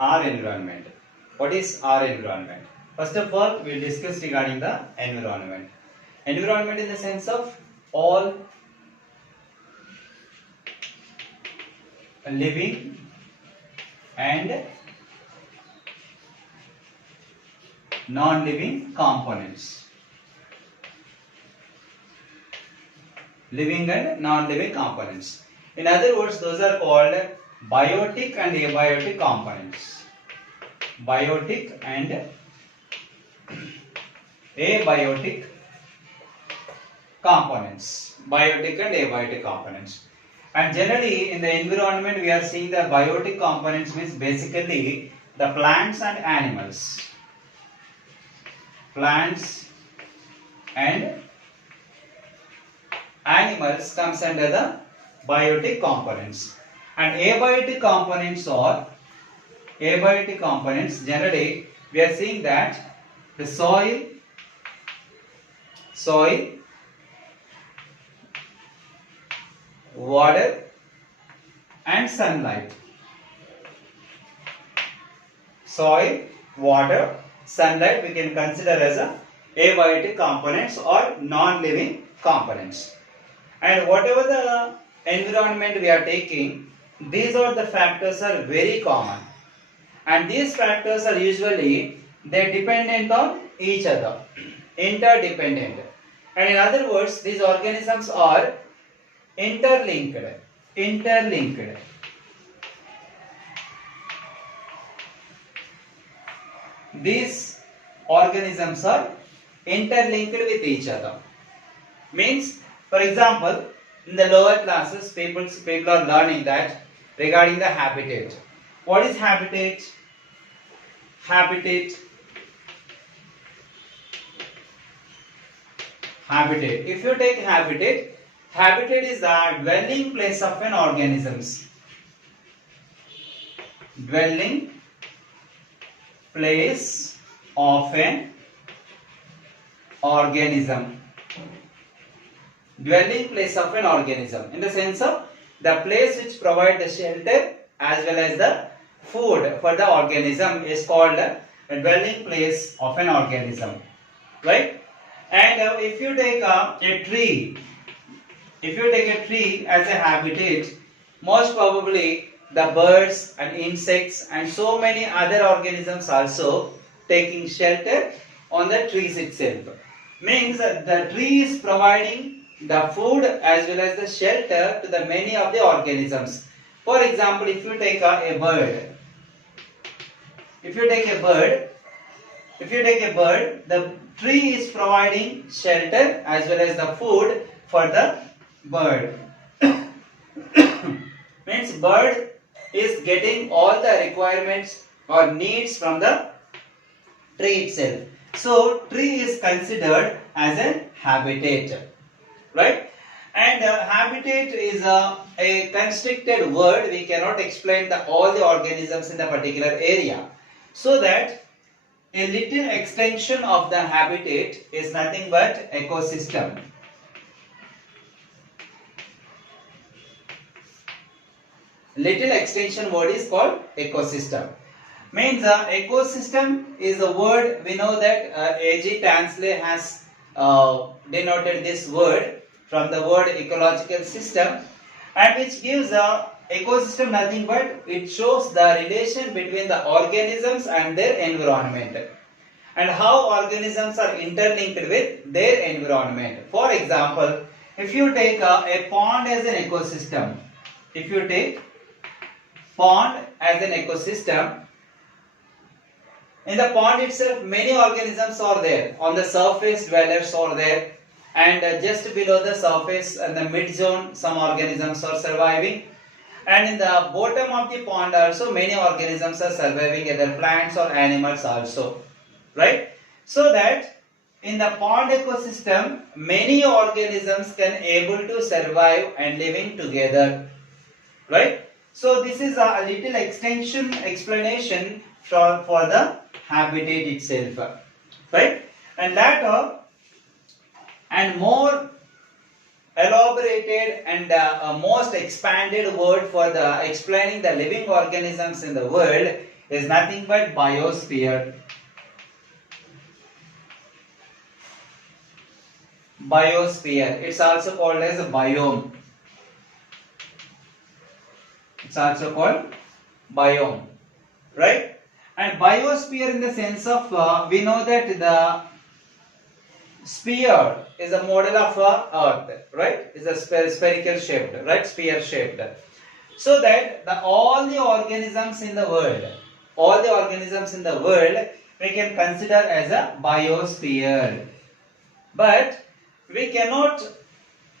our environment. What is our environment? First of all, we will discuss regarding the environment. Environment in the sense of all living and non-living components. Living and non-living components. In other words, those are called biotic and abiotic components. Biotic and abiotic components. Biotic and abiotic components. And generally in the environment we are seeing the biotic components means basically the plants and animals. Plants and animals comes under the biotic components. And abiotic components are generally we are seeing that the soil, water and sunlight. Soil, water, sunlight we can consider as a abiotic components or non-living components. And whatever the environment we are taking, these are the factors are very common. And these factors are usually they dependent on each other, interdependent. And in other words, these organisms are interlinked. These organisms are interlinked with each other. Means, for example, in the lower classes, people are learning that regarding the habitat. What is habitat? Habitat. If you take habitat is the dwelling place of an organisms. Dwelling place of an organism. Dwelling place of an organism in the sense of the place which provide the shelter as well as the food for the organism is called a dwelling place of an organism, right? And if you take a tree as a habitat, most probably the birds and insects and so many other organisms also taking shelter on the trees itself. Means the tree is providing the food as well as the shelter to the many of the organisms. For example, if you take a bird, the tree is providing shelter as well as the food for the bird. Means bird is getting all the requirements or needs from the tree itself. So tree is considered as a habitat, right? And habitat is a constricted word. We cannot explain all the organisms in the particular area. So that a little extension of the habitat is nothing but ecosystem. Little extension word is called ecosystem. Means ecosystem is a word, we know that A.G. Tansley has denoted this word from the word ecological system, and which gives a ecosystem nothing but it shows the relation between the organisms and their environment and how organisms are interlinked with their environment. For example, if you take a pond as an ecosystem, if you take pond as an ecosystem, in the pond itself many organisms are there. On the surface dwellers are there, and just below the surface and the mid zone some organisms are surviving, and in the bottom of the pond also many organisms are surviving, either plants or animals also, right? So that in the pond ecosystem many organisms can able to survive and living together, right? So this is a little extension explanation for the habitat itself, right? And later and more elaborated and most expanded word for the explaining the living organisms in the world is nothing but biosphere. Biosphere. It's also called as a biome. It's also called biome, right? And biosphere in the sense of we know that the sphere is a model of Earth, right? It's a spherical shaped, right? Sphere shaped. So that all the organisms in the world, we can consider as a biosphere. But we cannot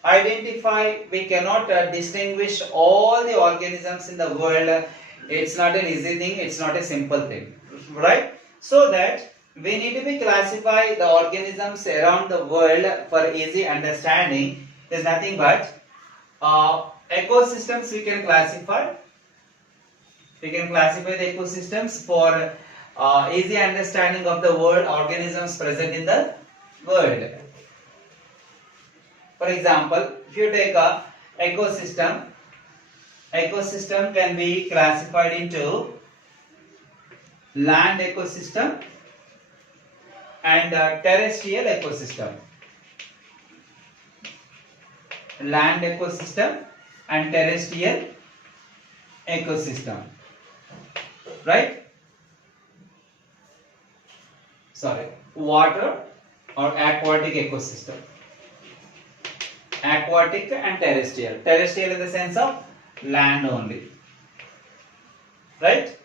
identify, we cannot distinguish all the organisms in the world. It's not an easy thing, it's not a simple thing, right? So that we need to be classify the organisms around the world for easy understanding is nothing but ecosystems we can classify. We can classify the ecosystems for easy understanding of the world organisms present in the world. For example, if you take a ecosystem can be classified into land ecosystem and terrestrial ecosystem. Land ecosystem and terrestrial ecosystem, right? Sorry, water or aquatic ecosystem. Aquatic and terrestrial. Terrestrial in the sense of land only, right?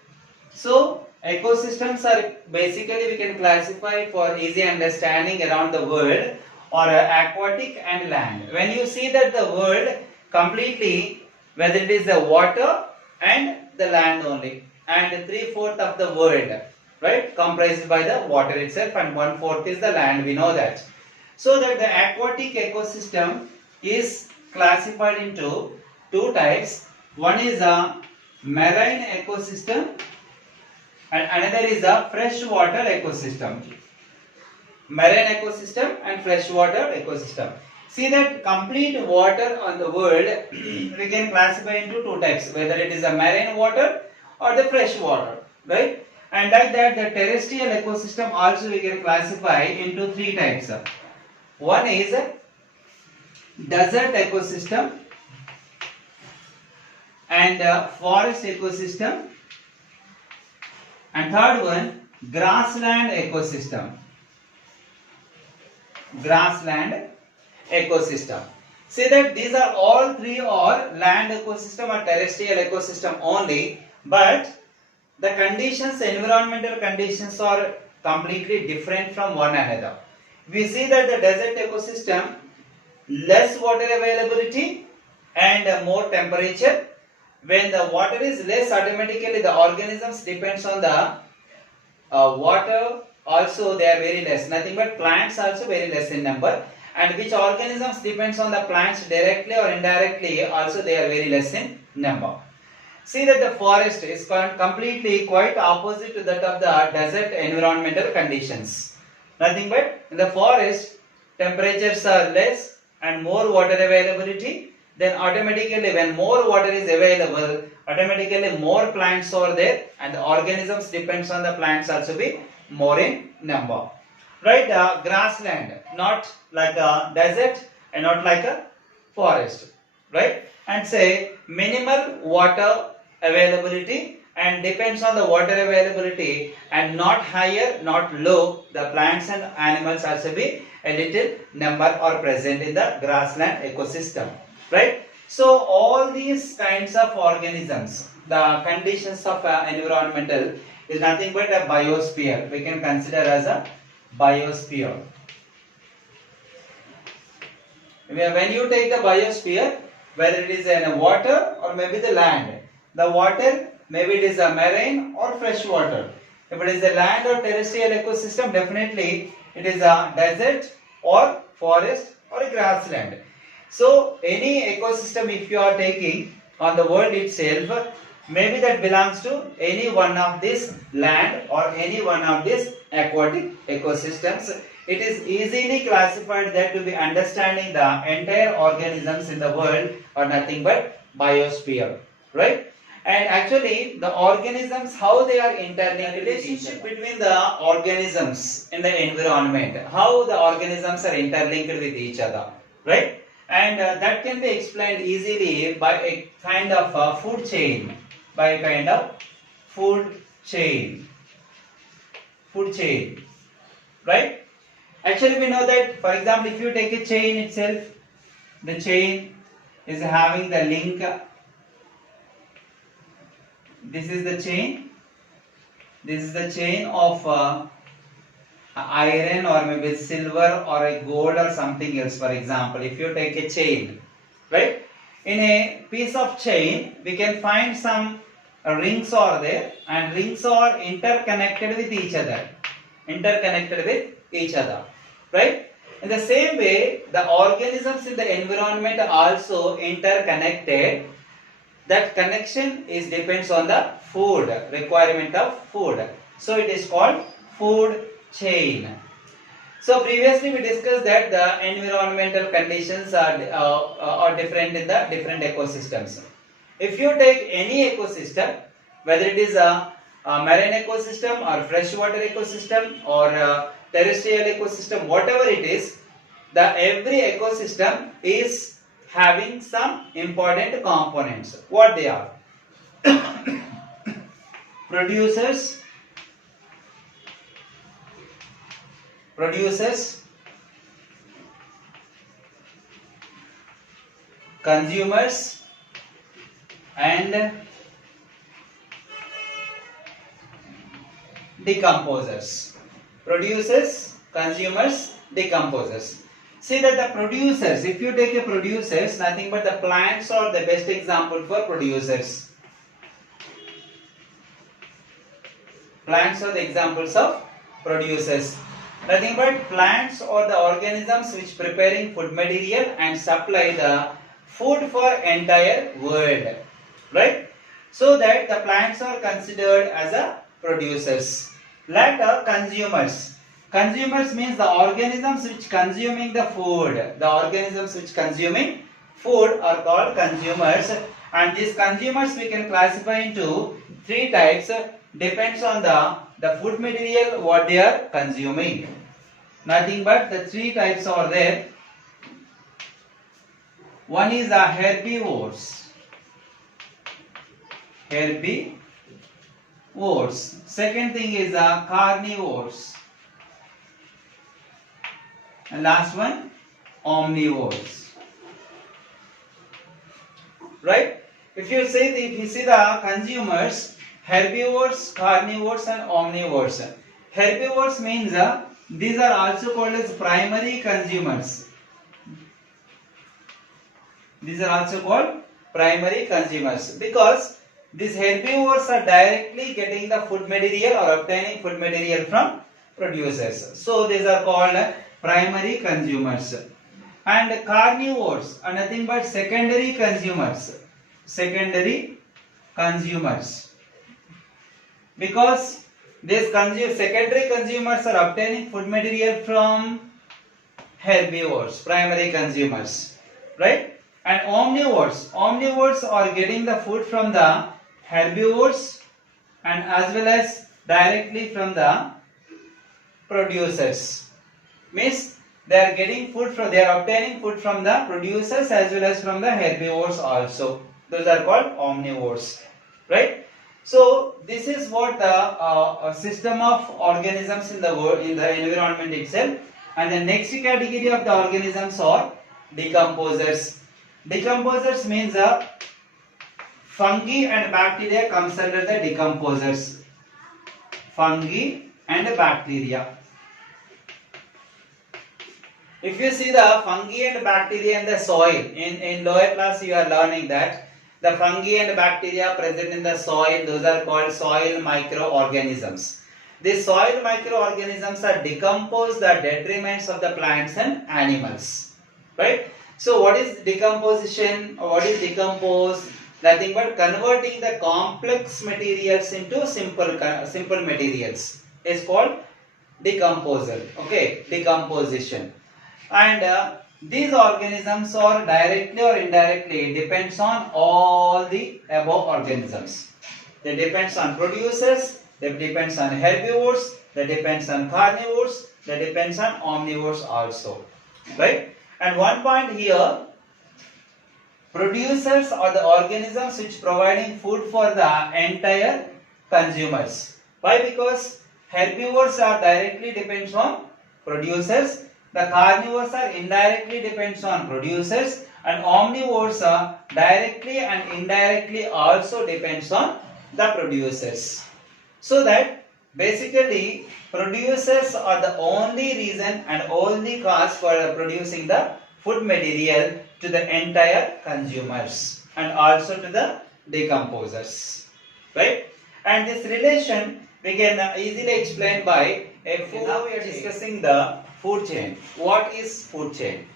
So ecosystems are basically we can classify for easy understanding around the world or aquatic and land. When you see that the world completely, whether it is the water and the land only, and 3/4 of the world, right, comprised by the water itself, and 1/4 is the land, we know that. So that the aquatic ecosystem is classified into two types. One is a marine ecosystem and another is a freshwater ecosystem. Marine ecosystem and freshwater ecosystem. See that complete water on the world we can classify into two types, whether it is a marine water or the fresh water, right? And like that the terrestrial ecosystem also we can classify into three types. One is desert ecosystem and forest ecosystem, and third one grassland ecosystem. Grassland ecosystem. See that these are all three are land ecosystem or terrestrial ecosystem only, but the conditions, environmental conditions are completely different from one another. We see that the desert ecosystem, less water availability and more temperature. When the water is less, automatically the organisms depends on the water, also they are very less, nothing but plants also very less in number, and which organisms depends on the plants directly or indirectly, also they are very less in number. See that the forest is completely quite opposite to that of the desert environmental conditions. Nothing but in the forest temperatures are less and more water availability, then automatically when more water is available, automatically more plants are there and the organisms depends on the plants also be more in number. Right? Grassland, not like a desert and not like a forest. Right? And say minimal water availability and depends on the water availability, and not higher, not low, the plants and animals also be a little number are present in the grassland ecosystem, right? So all these kinds of organisms, the conditions of environmental is nothing but a biosphere. We can consider as a biosphere. When you take the biosphere, whether it is in water or maybe the land, the water maybe it is a marine or fresh water. If it is a land or terrestrial ecosystem, definitely it is a desert or forest or a grassland. So any ecosystem if you are taking on the world itself, maybe that belongs to any one of these land or any one of these aquatic ecosystems. It is easily classified that to be understanding the entire organisms in the world are nothing but biosphere, right? And actually the organisms, how they are interlinked, relationship between the organisms in the environment, how the organisms are interlinked with each other, right? And that can be explained easily by a kind of food chain, by a kind of food chain, right? Actually we know that, for example, if you take a chain itself, the chain is having the link. This is the chain. This is the chain of iron or maybe silver or a gold or something else. For example, if you take a chain, right? In a piece of chain, we can find some rings are there, and rings are interconnected with each other. Right? In the same way, the organisms in the environment are also interconnected. That connection depends on the food, requirement of food. So it is called food chain. So previously we discussed that the environmental conditions are different in the different ecosystems. If you take any ecosystem, whether it is a marine ecosystem or freshwater ecosystem or terrestrial ecosystem, whatever it is, every ecosystem is having some important components. What they are? Producers, consumers, and decomposers. Producers, consumers, decomposers. See that the producers, if you take a producers, nothing but the plants are the best example for producers. Plants are the examples of producers. Nothing but plants or the organisms which preparing food material and supply the food for entire world. Right? So that the plants are considered as a producers. Later, consumers. Consumers means the organisms which consuming the food. The organisms which consuming food are called consumers, and these consumers we can classify into three types. Depends on the food material what they are consuming. Nothing but the three types are there. One is the herbivores. Second thing is the carnivores. And last one, omnivores. Right? If you see the consumers, herbivores, carnivores, and omnivores. Herbivores means these are also called as primary consumers. Because these herbivores are directly getting the food material or obtaining food material from producers. So these are called primary consumers. And carnivores are nothing but secondary consumers. Because these secondary consumers are obtaining food material from herbivores, primary consumers, right? And omnivores are getting the food from the herbivores and as well as directly from the producers. Means they are getting food from, they are obtaining food from the producers as well as from the herbivores also. Those are called omnivores, right? So this is what the system of organisms in the world, in the environment itself. And the next category of the organisms are decomposers. Decomposers means fungi and bacteria comes under the decomposers. Fungi and bacteria. If you see the fungi and bacteria in the soil, in lower class you are learning that the fungi and bacteria present in the soil, those are called soil microorganisms. These soil microorganisms are decompose the dead remains of the plants and animals. Right? So what is decomposition? Or what is decompose? Nothing but converting the complex materials into simple materials is called decomposal. Okay, decomposition. And these organisms are directly or indirectly depends on all the above organisms. They depends on producers, they depends on herbivores, they depends on carnivores, they depends on omnivores also, right? And one point here, producers are the organisms which providing food for the entire consumers. Why? Because herbivores are directly depends on producers, the carnivores are indirectly depends on producers, and omnivores are directly and indirectly also depends on the producers. So that basically producers are the only reason and only cause for producing the food material to the entire consumers and also to the decomposers, right? And this relation we can easily explain by a food. Now we are discussing the food chain. What is food chain?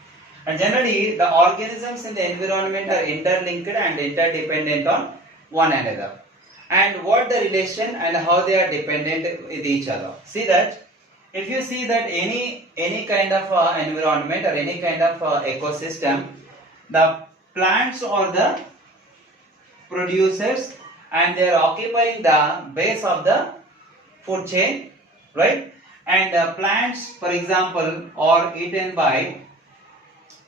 And generally the organisms in the environment are interlinked and interdependent on one another. And what the relation and how they are dependent with each other. See that if you see that any kind of environment or any kind of ecosystem, the plants are the producers and they are occupying the base of the food chain, right? And plants, for example, are eaten by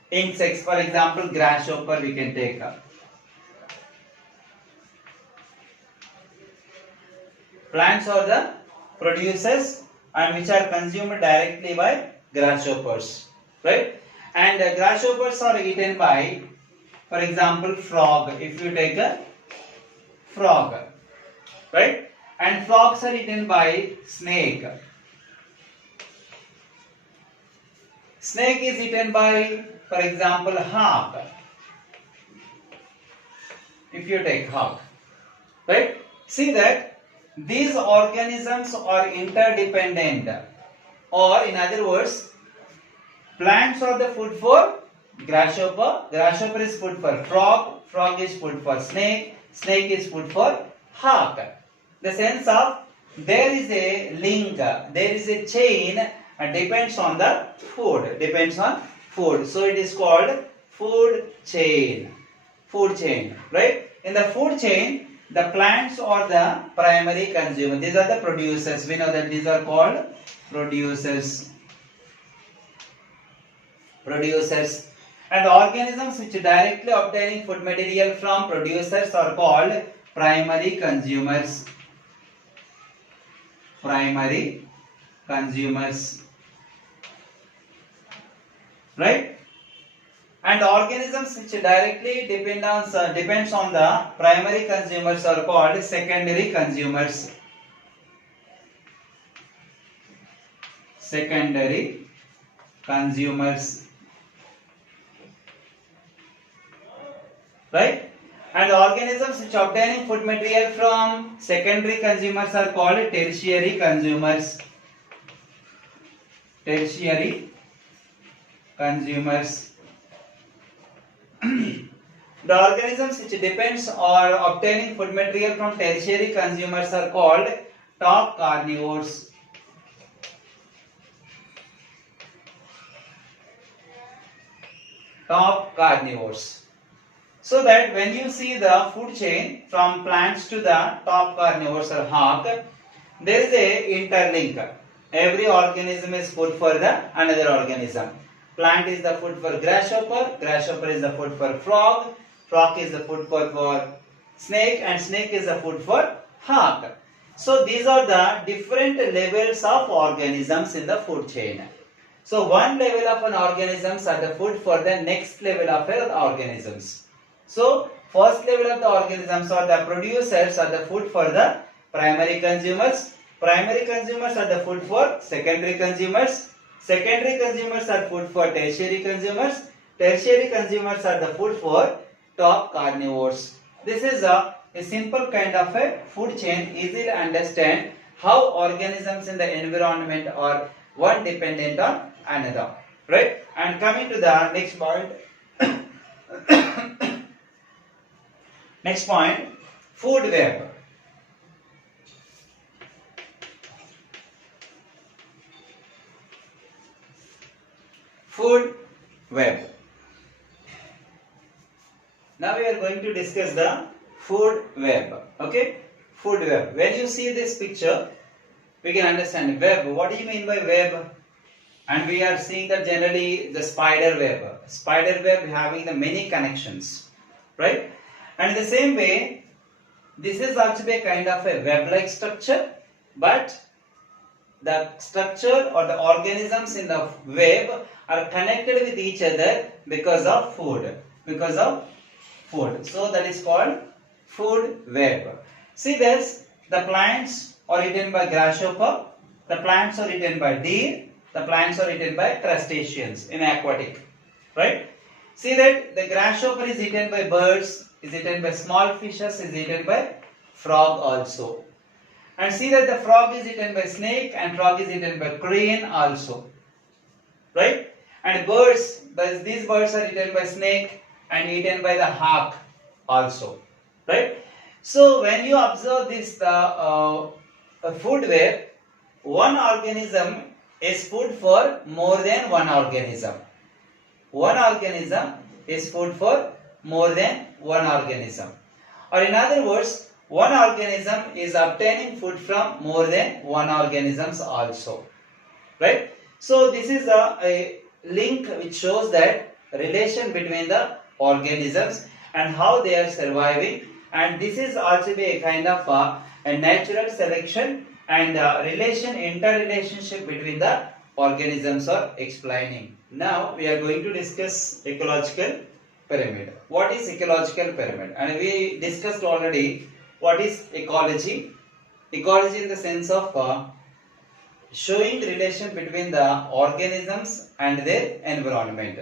insects. For example, grasshopper we can take up. Plants are the producers and which are consumed directly by grasshoppers, right? And grasshoppers are eaten by, for example, frog. If you take a frog, right? And frogs are eaten by snake. Snake is eaten by, for example, hawk. If you take hawk, right? See that these organisms are interdependent, or in other words, plants are the food for grasshopper, grasshopper is food for frog, frog is food for snake, snake is food for hawk. The sense of there is a link, there is a chain, depends on the food, depends on food. So it is called food chain, right? In the food chain, the plants are the primary consumer. These are the producers. We know that these are called producers. And organisms which directly obtaining food material from producers are called primary consumers. Right? And organisms which directly depends on the primary consumers are called secondary consumers. Right? And organisms which obtaining food material from secondary consumers are called tertiary consumers. The organisms which depends or obtaining food material from tertiary consumers are called top carnivores. So that when you see the food chain from plants to the top carnivores or hawk, there is a interlink. Every organism is food for the another organism. Plant is the food for grasshopper, grasshopper is the food for frog, frog is the food for snake, and snake is the food for hawk. So these are the different levels of organisms in the food chain. So one level of an organisms are the food for the next level of organisms. So first level of the organisms are the producers are the food for the primary consumers. Primary consumers are the food for secondary consumers. Secondary consumers are food for tertiary consumers. Tertiary consumers are the food for top carnivores. This is a simple kind of a food chain, easy to understand how organisms in the environment are one dependent on another. Right? And coming to the next point. Next point, food web. Food web. Now we are going to discuss the food web. Okay, food web. When you see this picture, we can understand web. What do you mean by web? And we are seeing that generally the spider web. Spider web having the many connections, right? And in the same way, this is also a kind of a web-like structure, but the structure or the organisms in the web are connected with each other because of food. Because of food. So that is called food web. See this, the plants are eaten by grasshopper, the plants are eaten by deer, the plants are eaten by crustaceans in aquatic, right? See that the grasshopper is eaten by birds, is eaten by small fishes, is eaten by frog also. And see that the frog is eaten by snake and frog is eaten by crane also, right? And birds, these birds are eaten by snake and eaten by the hawk also, right? So when you observe this food web, one organism is food for more than one organism. One organism is food for more than one organism. Or in other words, one organism is obtaining food from more than one organisms also, right? So this is a link which shows that relation between the organisms and how they are surviving, and this is also a kind of a natural selection and interrelationship between the organisms are explaining. Now we are going to discuss ecological pyramid. What is ecological pyramid? And we discussed already what is ecology. Ecology in the sense of showing the relation between the organisms and their environment,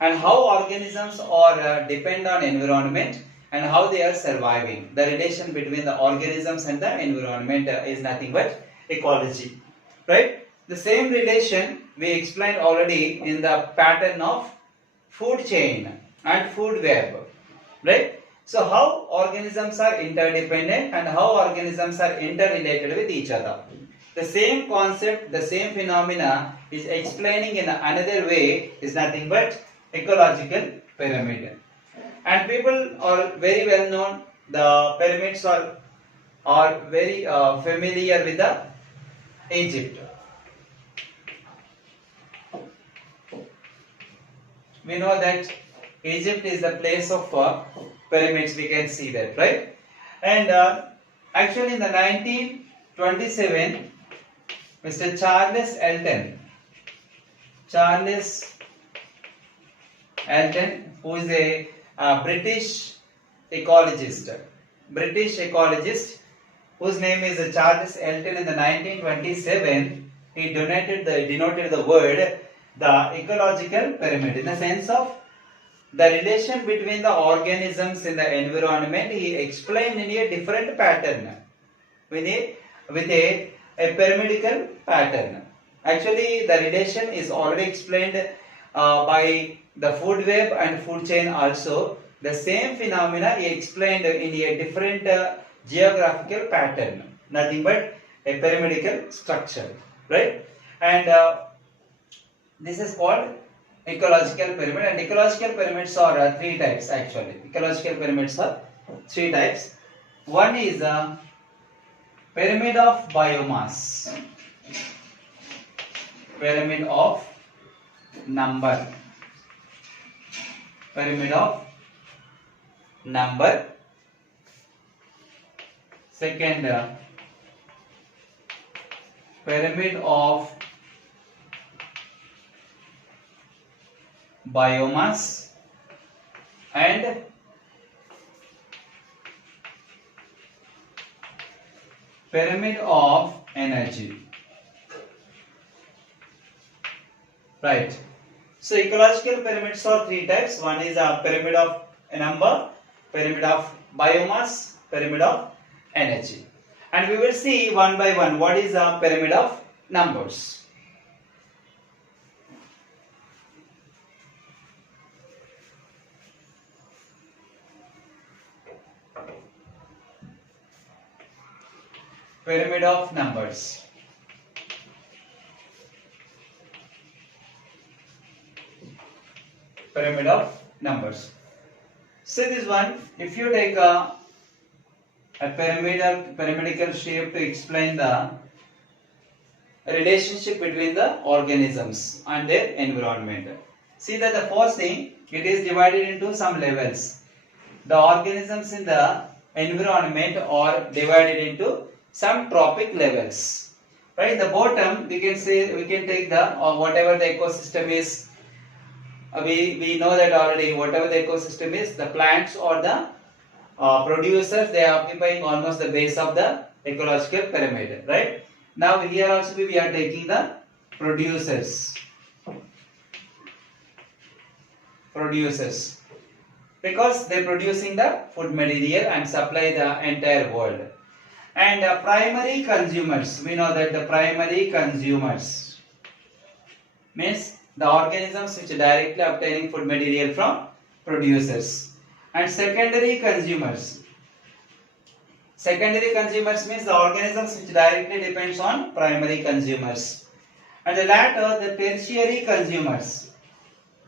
and how organisms are depend on environment and how they are surviving. The relation between the organisms and the environment is nothing but ecology, right? The same relation we explained already in the pattern of food chain and food web, right? So how organisms are interdependent and how organisms are interrelated with each other. The same concept, the same phenomena is explaining in another way is nothing but ecological pyramid. And people are very well known, the pyramids are very familiar with the Egypt. We know that Egypt is the place of pyramids, we can see that, right? And actually in the 1927, Mr. Charles Elton, who is a British ecologist, whose name is Charles Elton, in the 1927, he denoted the word the ecological pyramid in the sense of the relation between the organisms in the environment. He explained in a different pattern with a pyramidical pattern. Actually, the relation is already explained by the food web and food chain also. The same phenomena he explained in a different geographical pattern, nothing but a pyramidical structure, right? And this is called ecological pyramid, and ecological pyramids are three types actually. Ecological pyramids are three types. One is a pyramid of biomass, pyramid of number, pyramid of number. Second, pyramid of biomass, and pyramid of energy. Right. So ecological pyramids are three types. One is a pyramid of number, pyramid of biomass, pyramid of energy. And we will see one by one what is a pyramid of numbers. Pyramid of numbers. pyramid of numbers. See this one, if you take a pyramidical shape to explain the relationship between the organisms and their environment. See that the first thing, it is divided into some levels. The organisms in the environment are divided into some trophic levels. Right? The bottom, we can take the whatever the ecosystem is. We know that already. Whatever the ecosystem is, the plants or the producers, they are occupying almost the base of the ecological pyramid. Right? Now here also we are taking the producers. Because they are producing the food material and supply the entire world. And primary consumers, we know that the primary consumers means the organisms which are directly obtaining food material from producers. And secondary consumers means the organisms which directly depends on primary consumers. And the latter, the tertiary consumers,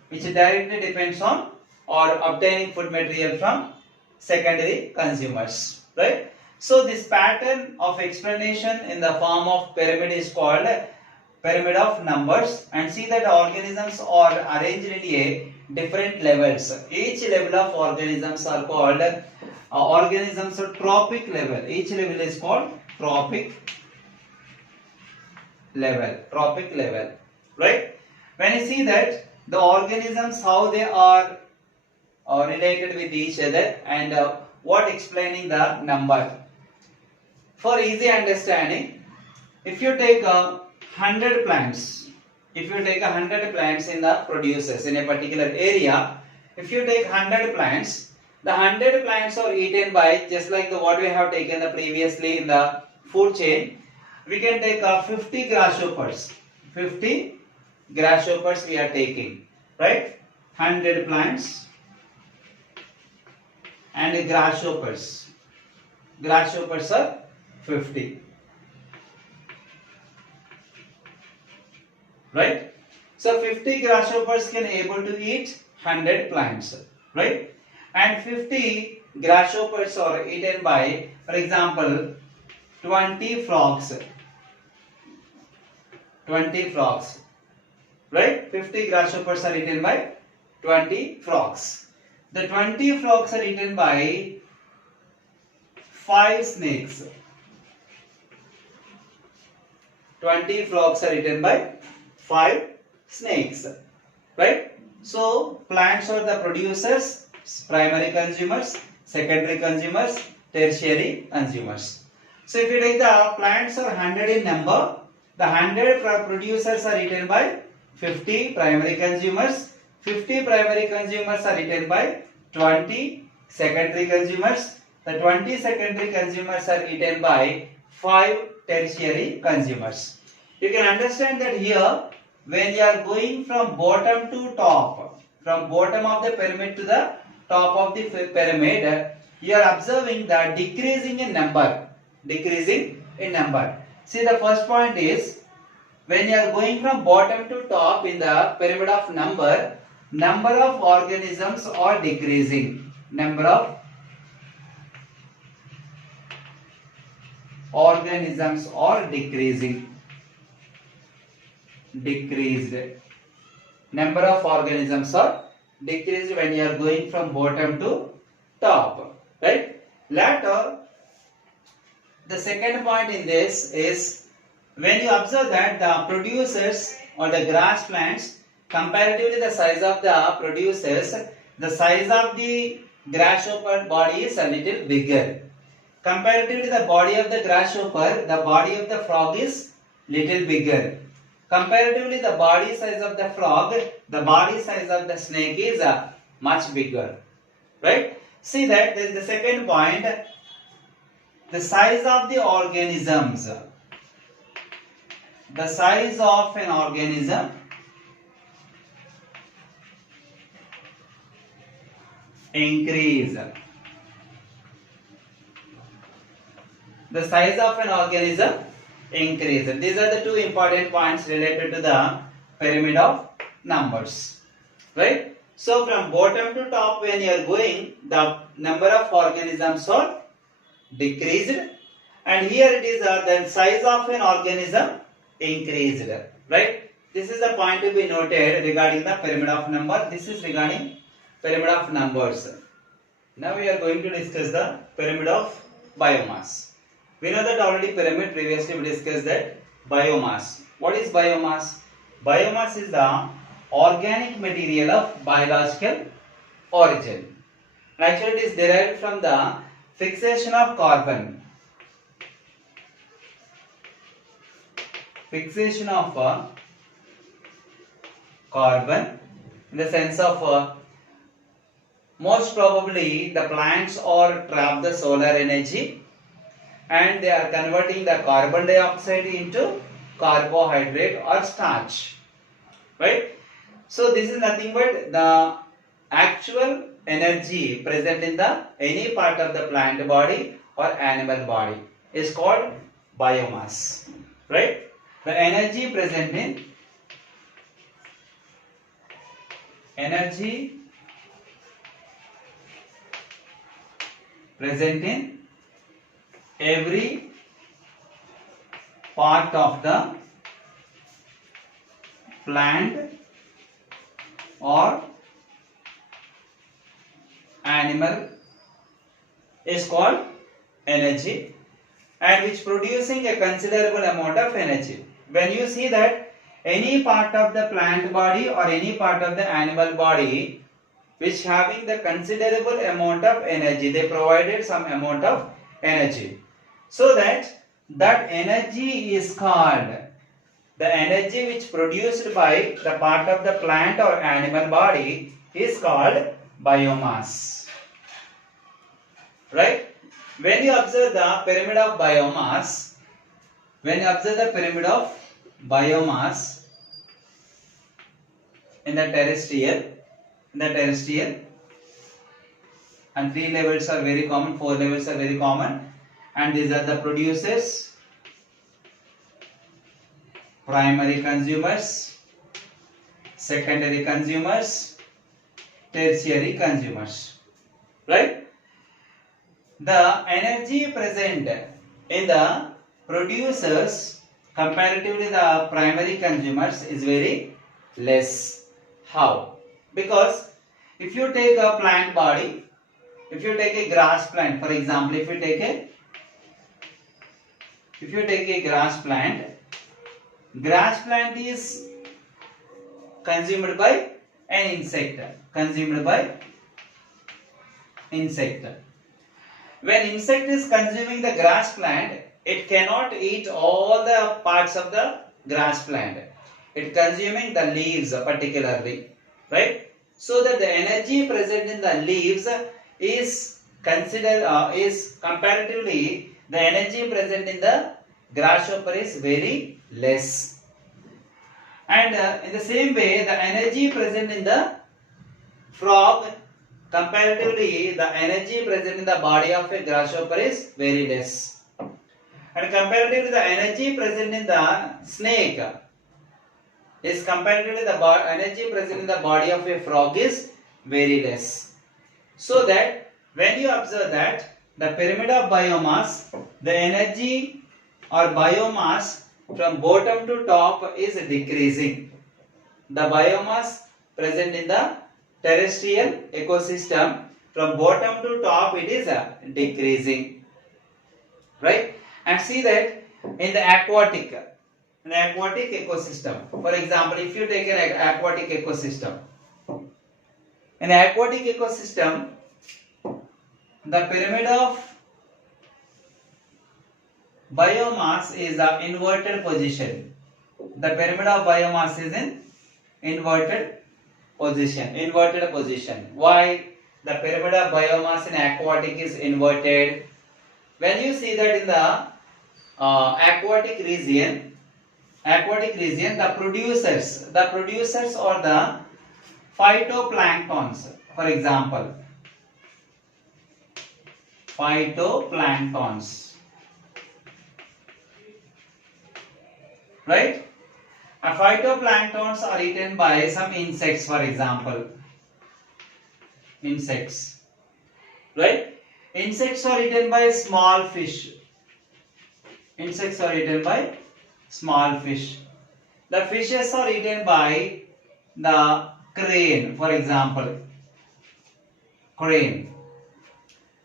which directly depends on or obtaining food material from secondary consumers. Right? So this pattern of explanation in the form of pyramid is called pyramid of numbers, and see that organisms are arranged in a different levels. Each level of organisms are called organisms of trophic level. Each level is called trophic level. Right? When you see that the organisms, how they are related with each other, and what explaining the number. For easy understanding, if you take 100 plants, in the producers in a particular area, if you take 100 plants, the 100 plants are eaten by, just like what we have taken previously in the food chain, we can take 50 grasshoppers. 50 grasshoppers we are taking, right? 100 plants and grasshoppers. Grasshoppers are 50. Right? So 50 grasshoppers can able to eat 100 plants. Right? And 50 grasshoppers are eaten by, for example, 20 frogs. 20 frogs. Right? 50 grasshoppers are eaten by 20 frogs. The 20 frogs are eaten by 5 snakes. 20 frogs are eaten by 5 snakes. Right? So, plants are the producers, primary consumers, secondary consumers, tertiary consumers. So, if you take the plants are 100 in number, the 100 producers are eaten by 50 primary consumers, 50 primary consumers are eaten by 20 secondary consumers, the 20 secondary consumers are eaten by 5 tertiary consumers. You can understand that here, when you are going from bottom to top, from bottom of the pyramid to the top of the pyramid, you are observing the decreasing in number. Decreasing in number. See, the first point is, when you are going from bottom to top in the pyramid of number of organisms are decreasing. Number of organisms are decreasing. Decreased. Number of organisms are decreased when you are going from bottom to top. Right? Later, the second point in this is, when you observe that the producers or the grass plants, comparatively the size of the producers, the size of the grasshopper body is a little bigger. Comparatively the body of the grasshopper, the body of the frog is little bigger. Comparatively the body size of the frog, the body size of the snake is much bigger. Right? See that the second point, the size of the organisms. The size of an organism increase. The size of an organism increase. These are the two important points related to the pyramid of numbers. Right? So from bottom to top when you are going, the number of organisms are decreased, and here it is the size of an organism increased, right? This is the point to be noted regarding the pyramid of number. This is regarding pyramid of numbers. Now we are going to discuss the pyramid of biomass. We know that already pyramid, previously we discussed that biomass. What is biomass? Biomass is the organic material of biological origin. Actually, it is derived from the fixation of carbon. Fixation of carbon in the sense of most probably the plants or trap the solar energy and they are converting the carbon dioxide into carbohydrate or starch, right? So this is nothing but the actual energy present in the any part of the plant body or animal body is called biomass, right? The energy present in every part of the plant or animal is called energy, and which producing a considerable amount of energy. When you see that any part of the plant body or any part of the animal body which having the considerable amount of energy, they provided some amount of energy, so that energy is called, the energy which produced by the part of the plant or animal body is called biomass, right? When you observe the pyramid of biomass, in the terrestrial, and 3 levels are very common, 4 levels are very common, and these are the producers, primary consumers, secondary consumers, tertiary consumers, right? The energy present in the producers comparatively the primary consumers is very less. How? Because if you take a plant body, if you take a grass plant, for example, if you take a grass plant is consumed by an insect. When insect is consuming the grass plant, it cannot eat all the parts of the grass plant. It consuming the leaves particularly, right? So that the energy present in the leaves is comparatively the energy present in the grasshopper is very less. And in the same way, the energy present in the frog, comparatively the energy present in the body of a grasshopper is very less. And comparatively the energy present in the snake is comparatively the energy present in the body of a frog is very less. So that when you observe that the pyramid of biomass, the energy or biomass from bottom to top is decreasing. The biomass present in the terrestrial ecosystem from bottom to top it is decreasing, right? And see that in the aquatic ecosystem, for example, if you take an aquatic ecosystem, in the aquatic ecosystem the pyramid of biomass is the inverted position. The pyramid of biomass is in inverted position. Why the pyramid of biomass in aquatic is inverted? When you see that in the aquatic region, the producers are the phytoplanktons, for example, phytoplanktons, right? Phytoplanktons are eaten by some insects, for example. Insects. Right? Insects are eaten by small fish. Insects are eaten by small fish. The fishes are eaten by the crane, for example. Crane.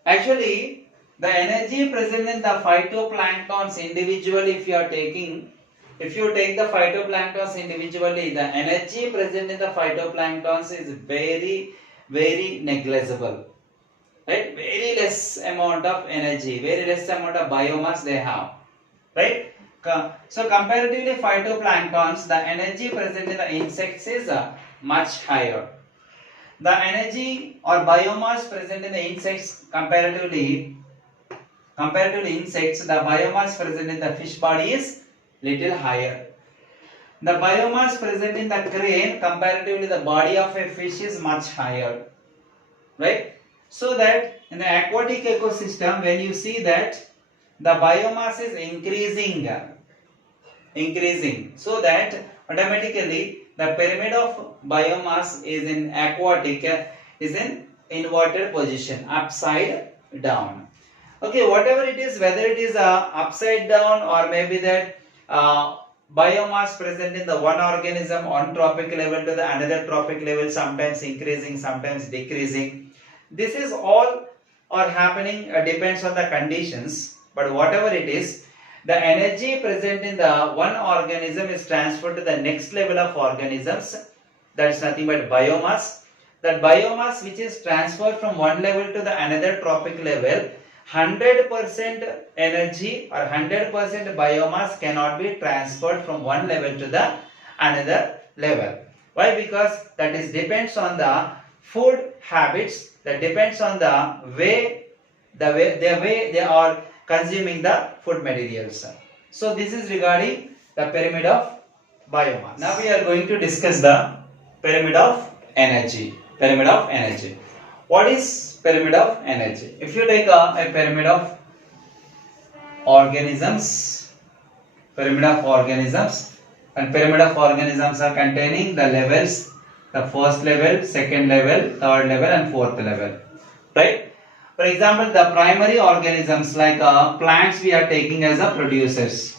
Actually, the energy present in the phytoplanktons individually, if you take the phytoplanktons individually, the energy present in the phytoplanktons is very, very negligible. Right? Very less amount of energy, very less amount of biomass they have. Right? So comparatively phytoplanktons, the energy present in the insects is much higher. The energy or biomass present in the insects comparatively insects, the biomass present in the fish body is little higher. The biomass present in the crane comparatively the body of a fish is much higher. Right? So that in the aquatic ecosystem, when you see that the biomass is increasing, so that automatically the pyramid of biomass is in aquatic is in inverted position, upside down. Okay, whatever it is, whether it is upside down or maybe that biomass present in the one organism on trophic level to the another trophic level, sometimes increasing, sometimes decreasing. This is all are happening depends on the conditions, but whatever it is, the energy present in the one organism is transferred to the next level of organisms. That is nothing but biomass. That biomass which is transferred from one level to the another trophic level, 100% energy or 100% biomass cannot be transferred from one level to the another level. Why? Because that is depends on the food habits, that depends on the way they are consuming the food materials. So this is regarding the pyramid of biomass. Now we are going to discuss the pyramid of energy. Pyramid of energy. What is pyramid of energy? If you take a pyramid of organisms, and pyramid of organisms are containing the levels, the first level, second level, third level and fourth level. Right? For example, the primary organisms like plants we are taking as a producers.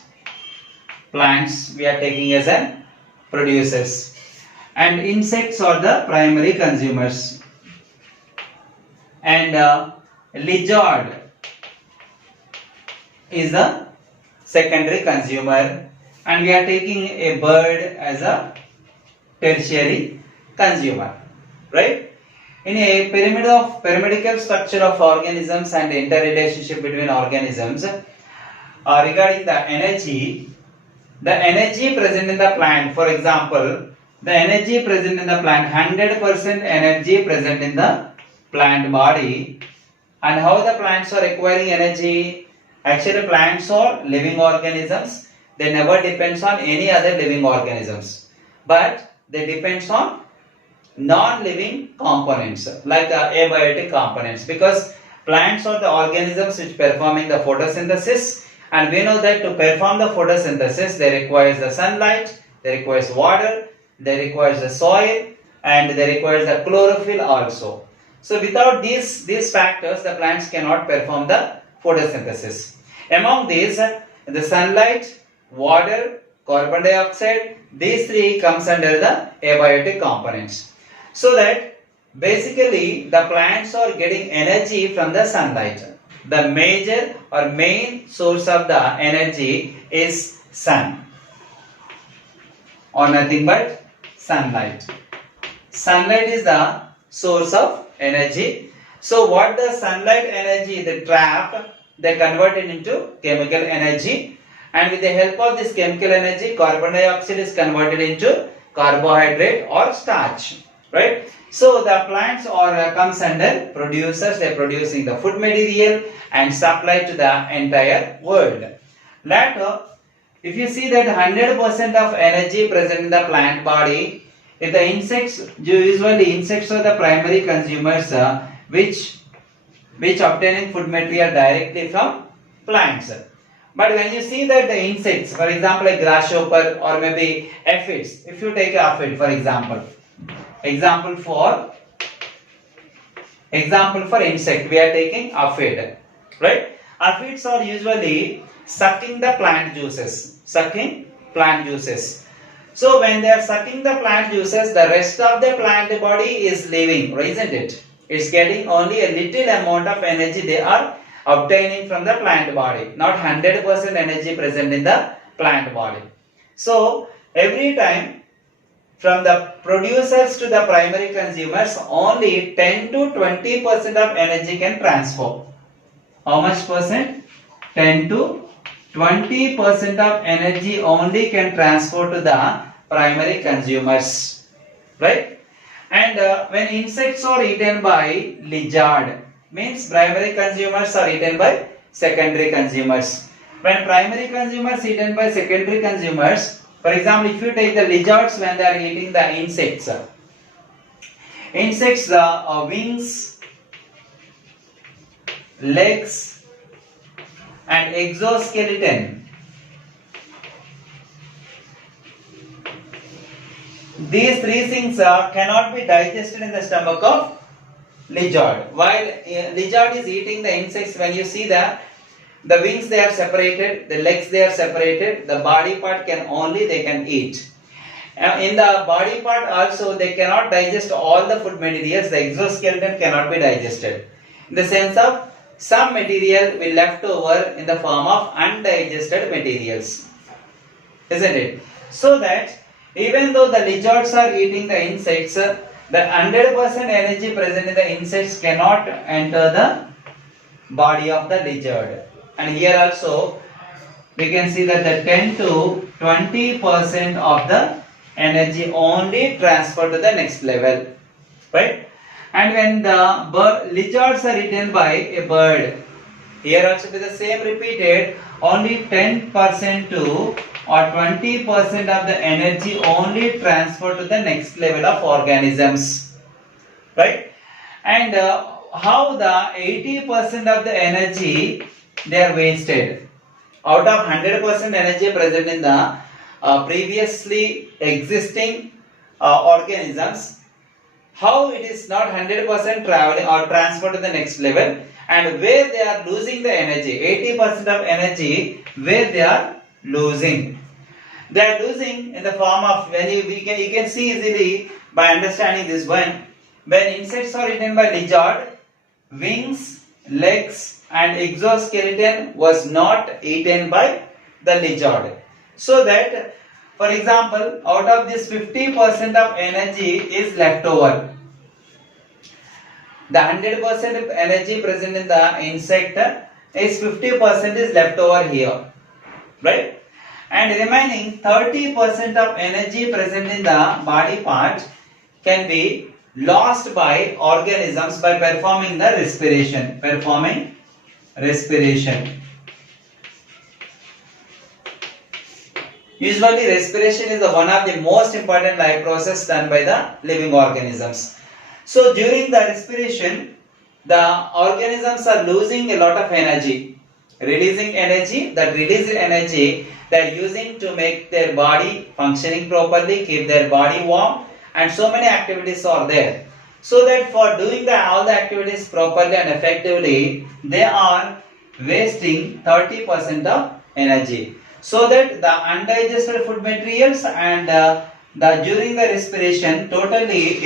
Plants we are taking as a producers. And insects are the primary consumers. And lizard is the secondary consumer. And we are taking a bird as a tertiary consumer. Right? In a pyramidical structure of organisms and interrelationship between organisms, regarding the energy present in the plant, for example, the energy present in the plant, 100% energy present in the plant body. And how the plants are acquiring energy? Actually, plants are living organisms. They never depends on any other living organisms, but they depends on non-living components like abiotic components, because plants are the organisms which performing the photosynthesis, and we know that to perform the photosynthesis they requires the sunlight, they requires water, they requires the soil, and they requires the chlorophyll also. So without these factors the plants cannot perform the photosynthesis. Among these, the sunlight, water, carbon dioxide, these three comes under the abiotic components. So that basically the plants are getting energy from the sunlight. The major or main source of the energy is sun, or nothing but sunlight. Sunlight is the source of energy. So what the sunlight energy they trap, they convert it into chemical energy, and with the help of this chemical energy, carbon dioxide is converted into carbohydrate or starch. Right? So the plants are comes under producers. They are producing the food material and supply to the entire world. Later, if you see that 100% of energy present in the plant body, if the insects, usually insects are the primary consumers which obtaining food material directly from plants. But when you see that the insects, for example, like grasshopper or maybe aphids, if you take an aphid for example for Example for insect, we are taking aphid, right? Aphids are usually sucking the plant juices, So when they are sucking the plant juices, the rest of the plant body is living, isn't it? It's getting only a little amount of energy they are obtaining from the plant body, not 100% energy present in the plant body. So every time from the producers to the primary consumers, only 10 to 20% of energy can transfer. How much percent? 10 to 20% of energy only can transfer to the primary consumers, right? And when insects are eaten by lizard, means primary consumers are eaten by secondary consumers. When primary consumers eaten by secondary consumers, for example, if you take the lizards when they are eating the insects, wings, legs and exoskeleton, these three things cannot be digested in the stomach of lizard. While lizard is eating the insects, when you see the wings they are separated, the legs they are separated, the body part they can eat. In the body part also they cannot digest all the food materials, the exoskeleton cannot be digested. In the sense of some material will left over in the form of undigested materials, isn't it? So that even though the lizards are eating the insects, the 100% energy present in the insects cannot enter the body of the lizard. And here also we can see that the 10 to 20% of the energy only transfer to the next level, right? And when the lizards are eaten by a bird, here also be the same repeated, only 10% to or 20% of the energy only transfer to the next level of organisms, right? And how the 80% of the energy they are wasted. Out of 100% energy present in the previously existing organisms, how it is not 100% traveling or transferred to the next level, and where they are losing the energy, 80% of energy, where they are losing. They are losing in the form of, when you can see easily by understanding this one. When insects are eaten by lizard, wings, legs and exoskeleton was not eaten by the lizard. So that, for example, out of this 50% of energy is left over. The 100% of energy present in the insect is 50% is left over here, right? And remaining 30% of energy present in the body part can be lost by organisms by performing the respiration. Usually respiration is one of the most important life process done by the living organisms. So during the respiration, the organisms are losing a lot of energy, releasing energy. That released energy they are using to make their body functioning properly, keep their body warm, and so many activities are there. So that for doing all the activities properly and effectively, they are wasting 30% of energy. So that the undigested food materials and during the respiration, totally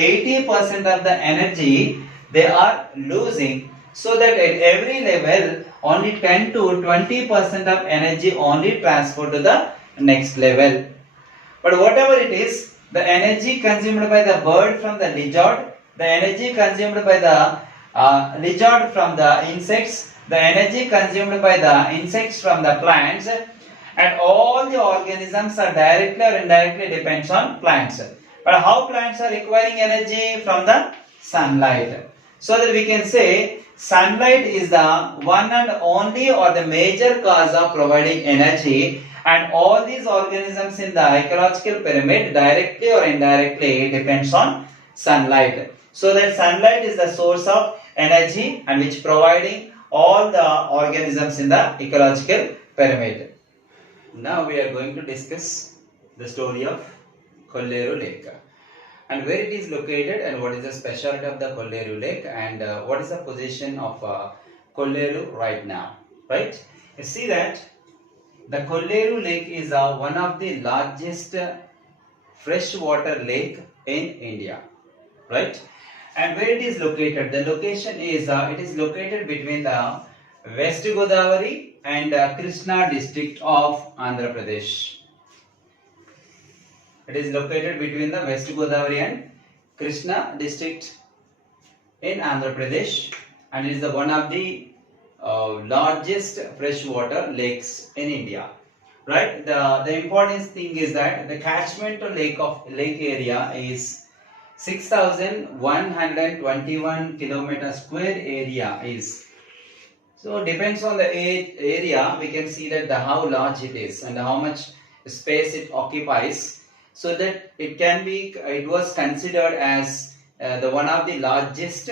80% of the energy they are losing. So that at every level, only 10 to 20% of energy only transfer to the next level. But whatever it is, the energy consumed by the bird from the lizard, the energy consumed by the lizard from the insects, the energy consumed by the insects from the plants, and all the organisms are directly or indirectly depends on plants. But how plants are requiring energy? From the sunlight. So that we can say sunlight is the one and only or the major cause of providing energy, and all these organisms in the ecological pyramid directly or indirectly depends on sunlight. So that sunlight is the source of energy and which providing all the organisms in the ecological pyramid. Now we are going to discuss the story of Kolleru Lake. and where it is located, and what is the specialty of the Kolleru Lake, and what is the position of Kolleru right now, right? You see that the Kolleru Lake is one of the largest freshwater lake in India, right? And where it is located, the location is it is located between the West Godavari and Krishna district of Andhra Pradesh. It is located between the West Godavari and Krishna district in Andhra Pradesh, and it is one of the largest freshwater lakes in India. Right. The important thing is that the catchment lake area is 6,121 kilometer square area is. So depends on the area, we can see that how large it is and how much space it occupies. So that it was considered as the one of the largest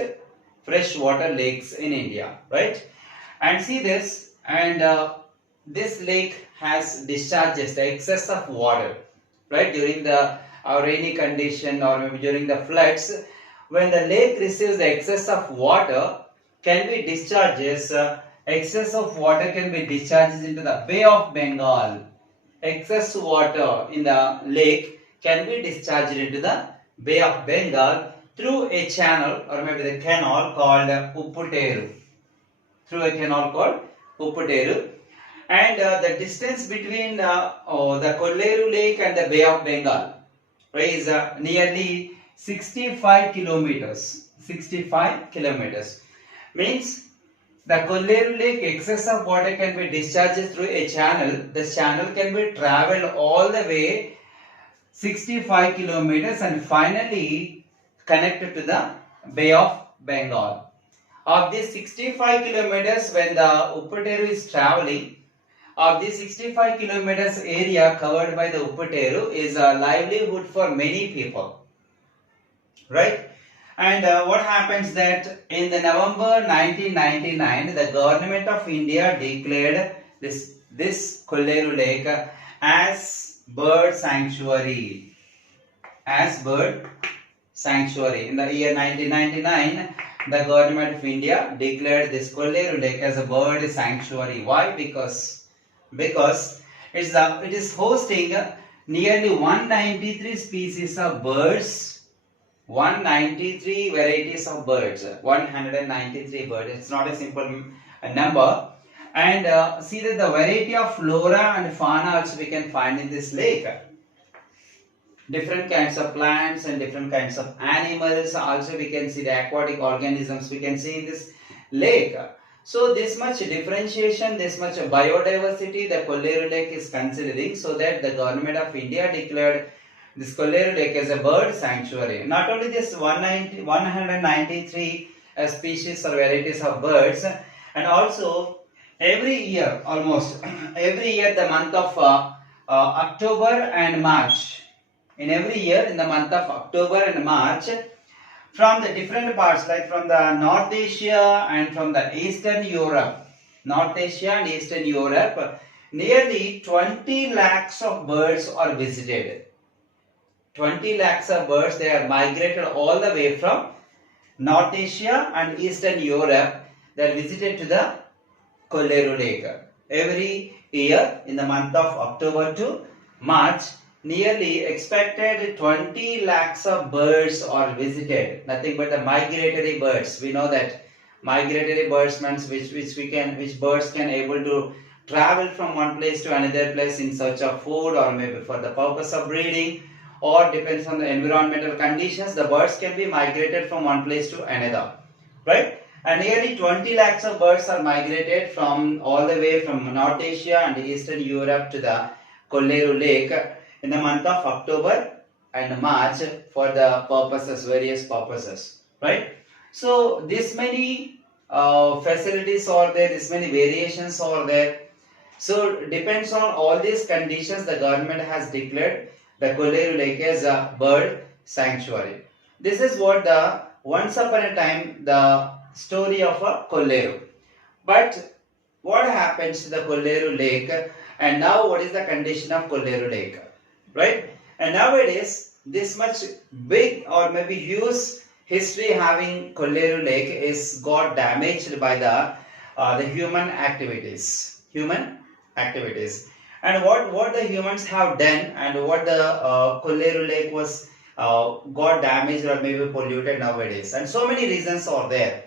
freshwater lakes in India, right? And see this, and this lake has discharges the excess of water, right? During the rainy condition or maybe during the floods, when the lake receives the excess of water, excess of water can be discharged into the Bay of Bengal. Excess water in the lake can be discharged into the Bay of Bengal through a channel or maybe the canal called Upputeru. And the distance between the Kolleru Lake and the Bay of Bengal is nearly 65 kilometers. 65 kilometers means the Kolleru Lake excess of water can be discharged through a channel. The channel can be travelled all the way 65 kilometers and finally connected to the Bay of Bengal. Of these 65 kilometers, when the Upputeru is travelling, of this 65 kilometers area covered by the Upputeru is a livelihood for many people, right? And what happens that in the November 1999, the government of India declared this Kolleru Lake as bird sanctuary. In the year 1999, the government of India declared this Kolleru Lake as a bird sanctuary. Why? Because it is hosting nearly 193 species of birds, 193 varieties of birds, 193 birds. It's not a simple number. And see that the variety of flora and fauna also we can find in this lake. Different kinds of plants and different kinds of animals. Also we can see the aquatic organisms we can see in this lake. So this much differentiation, this much biodiversity the Kolleru Lake is considering, so that the government of India declared this Kolleru Lake as a bird sanctuary. Not only this 193 species or varieties of birds, and also every year, almost every year, the month of October and March, in every year in the month of October and March, from the different parts, like from the North Asia and from the Eastern Europe, nearly 20 lakhs of birds are visited. 20 lakhs of birds, they are migrated all the way from North Asia and Eastern Europe. They are visited to the Kolleru Lake. Every year in the month of October to March, nearly expected 20 lakhs of birds are visited. Nothing but the migratory birds. We know that migratory birds means which birds can able to travel from one place to another place in search of food or maybe for the purpose of breeding, or depends on the environmental conditions. The birds can be migrated from one place to another, right? And nearly 20 lakhs of birds are migrated from all the way from North Asia and Eastern Europe to the Kolleru Lake in the month of October and March for the various purposes, right? So this many facilities are there, this many variations are there. So depends on all these conditions, the government has declared the Kolleru Lake as a bird sanctuary. This is what once upon a time the story of a Kolleru. But what happens to the Kolleru Lake, and now what is the condition of Kolleru Lake, right? And nowadays this much big or maybe huge history having Kolleru Lake is got damaged by the human activities. Human activities. And what the humans have done and what the Kolleru Lake was got damaged or maybe polluted nowadays. And so many reasons are there.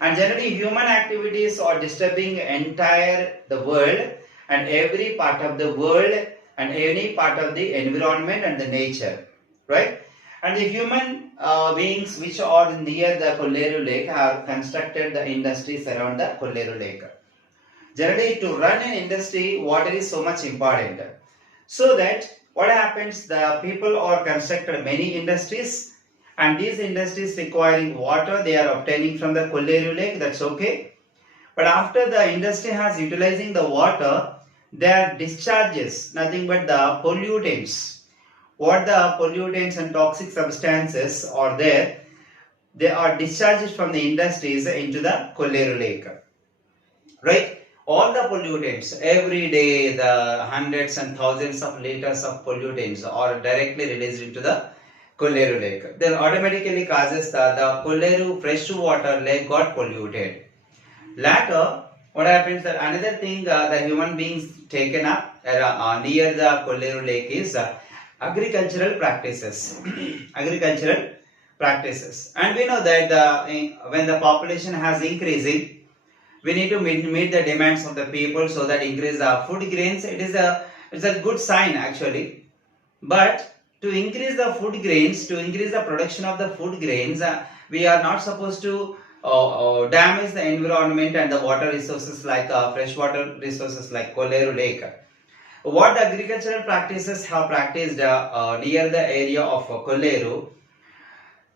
And generally human activities are disturbing entire the world and every part of the world and any part of the environment and the nature, right? And the human beings which are near the Kolleru Lake have constructed the industries around the Kolleru Lake. Generally, to run an industry, water is so much important. So that what happens, the people are constructed many industries, and these industries requiring water, they are obtaining from the Kolleru Lake, that's okay. But after the industry has utilizing the water, their discharges, nothing but the pollutants. What the pollutants and toxic substances are there, they are discharged from the industries into the Kolleru Lake. Right? All the pollutants, every day the hundreds and thousands of liters of pollutants are directly released into the Kolleru Lake. Then automatically causes the Kolleru freshwater lake got polluted. Later, what happens that another thing the human beings taken up near the Kolleru Lake is agricultural practices. Agricultural practices. And we know that when the population has increasing, we need to meet the demands of the people, so that increase the food grains. It's a good sign actually. But to increase the food grains, to increase the production of the food grains, we are not supposed to damage the environment and the water resources like freshwater resources like Kolleru Lake. What agricultural practices have practiced near the area of Kolleru?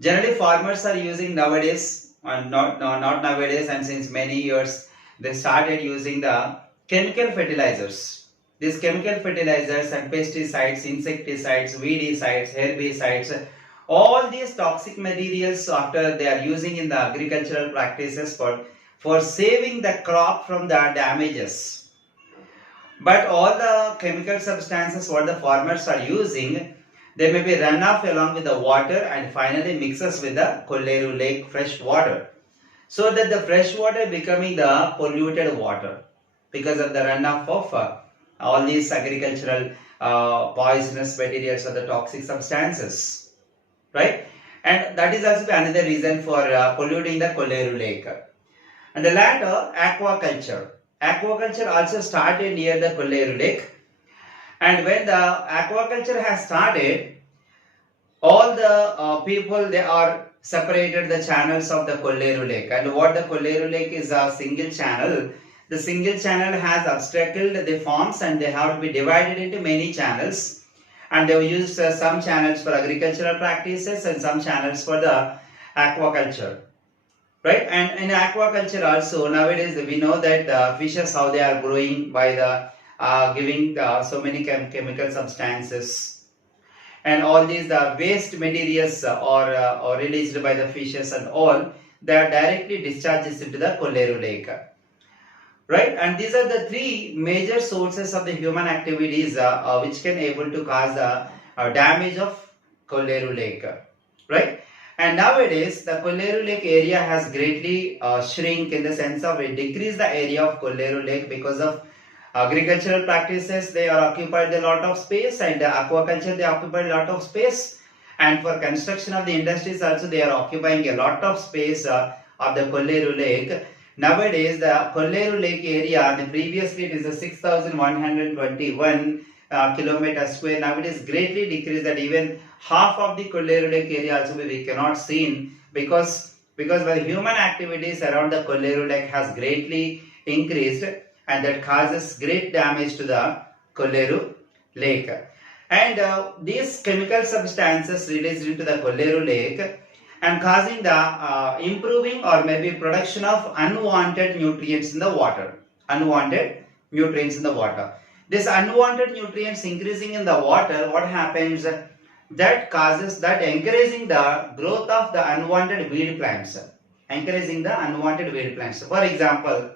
Generally, farmers are using nowadays, and not nowadays, and since many years, they started using the chemical fertilizers. These chemical fertilizers and pesticides, insecticides, weedicides, herbicides, all these toxic materials after they are using in the agricultural practices for saving the crop from the damages. But all the chemical substances what the farmers are using, they may be run off along with the water and finally mixes with the Kolleru Lake fresh water. So that the fresh water becoming the polluted water because of the runoff of all these agricultural poisonous materials or the toxic substances. Right? And that is also another reason for polluting the Kolleru Lake. And the latter, aquaculture. Aquaculture also started near the Kolleru Lake. And when the aquaculture has started, all the people, they are separated the channels of the Kolleru Lake. And what the Kolleru Lake is a single channel. The single channel has obstructed the farms and they have to be divided into many channels. And they have used some channels for agricultural practices and some channels for the aquaculture. Right? And in aquaculture also, nowadays we know that fishes, how they are growing by the giving so many chemical substances, and all these waste materials are released by the fishes and all, they are directly discharged into the Kolleru Lake. Right? And these are the three major sources of the human activities which can able to cause damage of Kolleru Lake. Right? And nowadays the Kolleru Lake area has greatly shrink, in the sense of it decreased the area of Kolleru Lake because of agricultural practices. They are occupied a lot of space, and aquaculture they occupied a lot of space, and for construction of the industries also they are occupying a lot of space of the Kolleru Lake. Nowadays the Kolleru Lake area, previously it is a 6,121 kilometer square. Now it is greatly decreased, that even half of the Kolleru Lake area also we cannot see, because the human activities around the Kolleru Lake has greatly increased, and that causes great damage to the Kolleru Lake. And these chemical substances released into the Kolleru Lake and causing the improving or maybe production of unwanted nutrients in the water. Unwanted nutrients in the water. This unwanted nutrients increasing in the water, what happens? That causes, that encouraging the growth of the unwanted weed plants. Encouraging the unwanted weed plants. For example,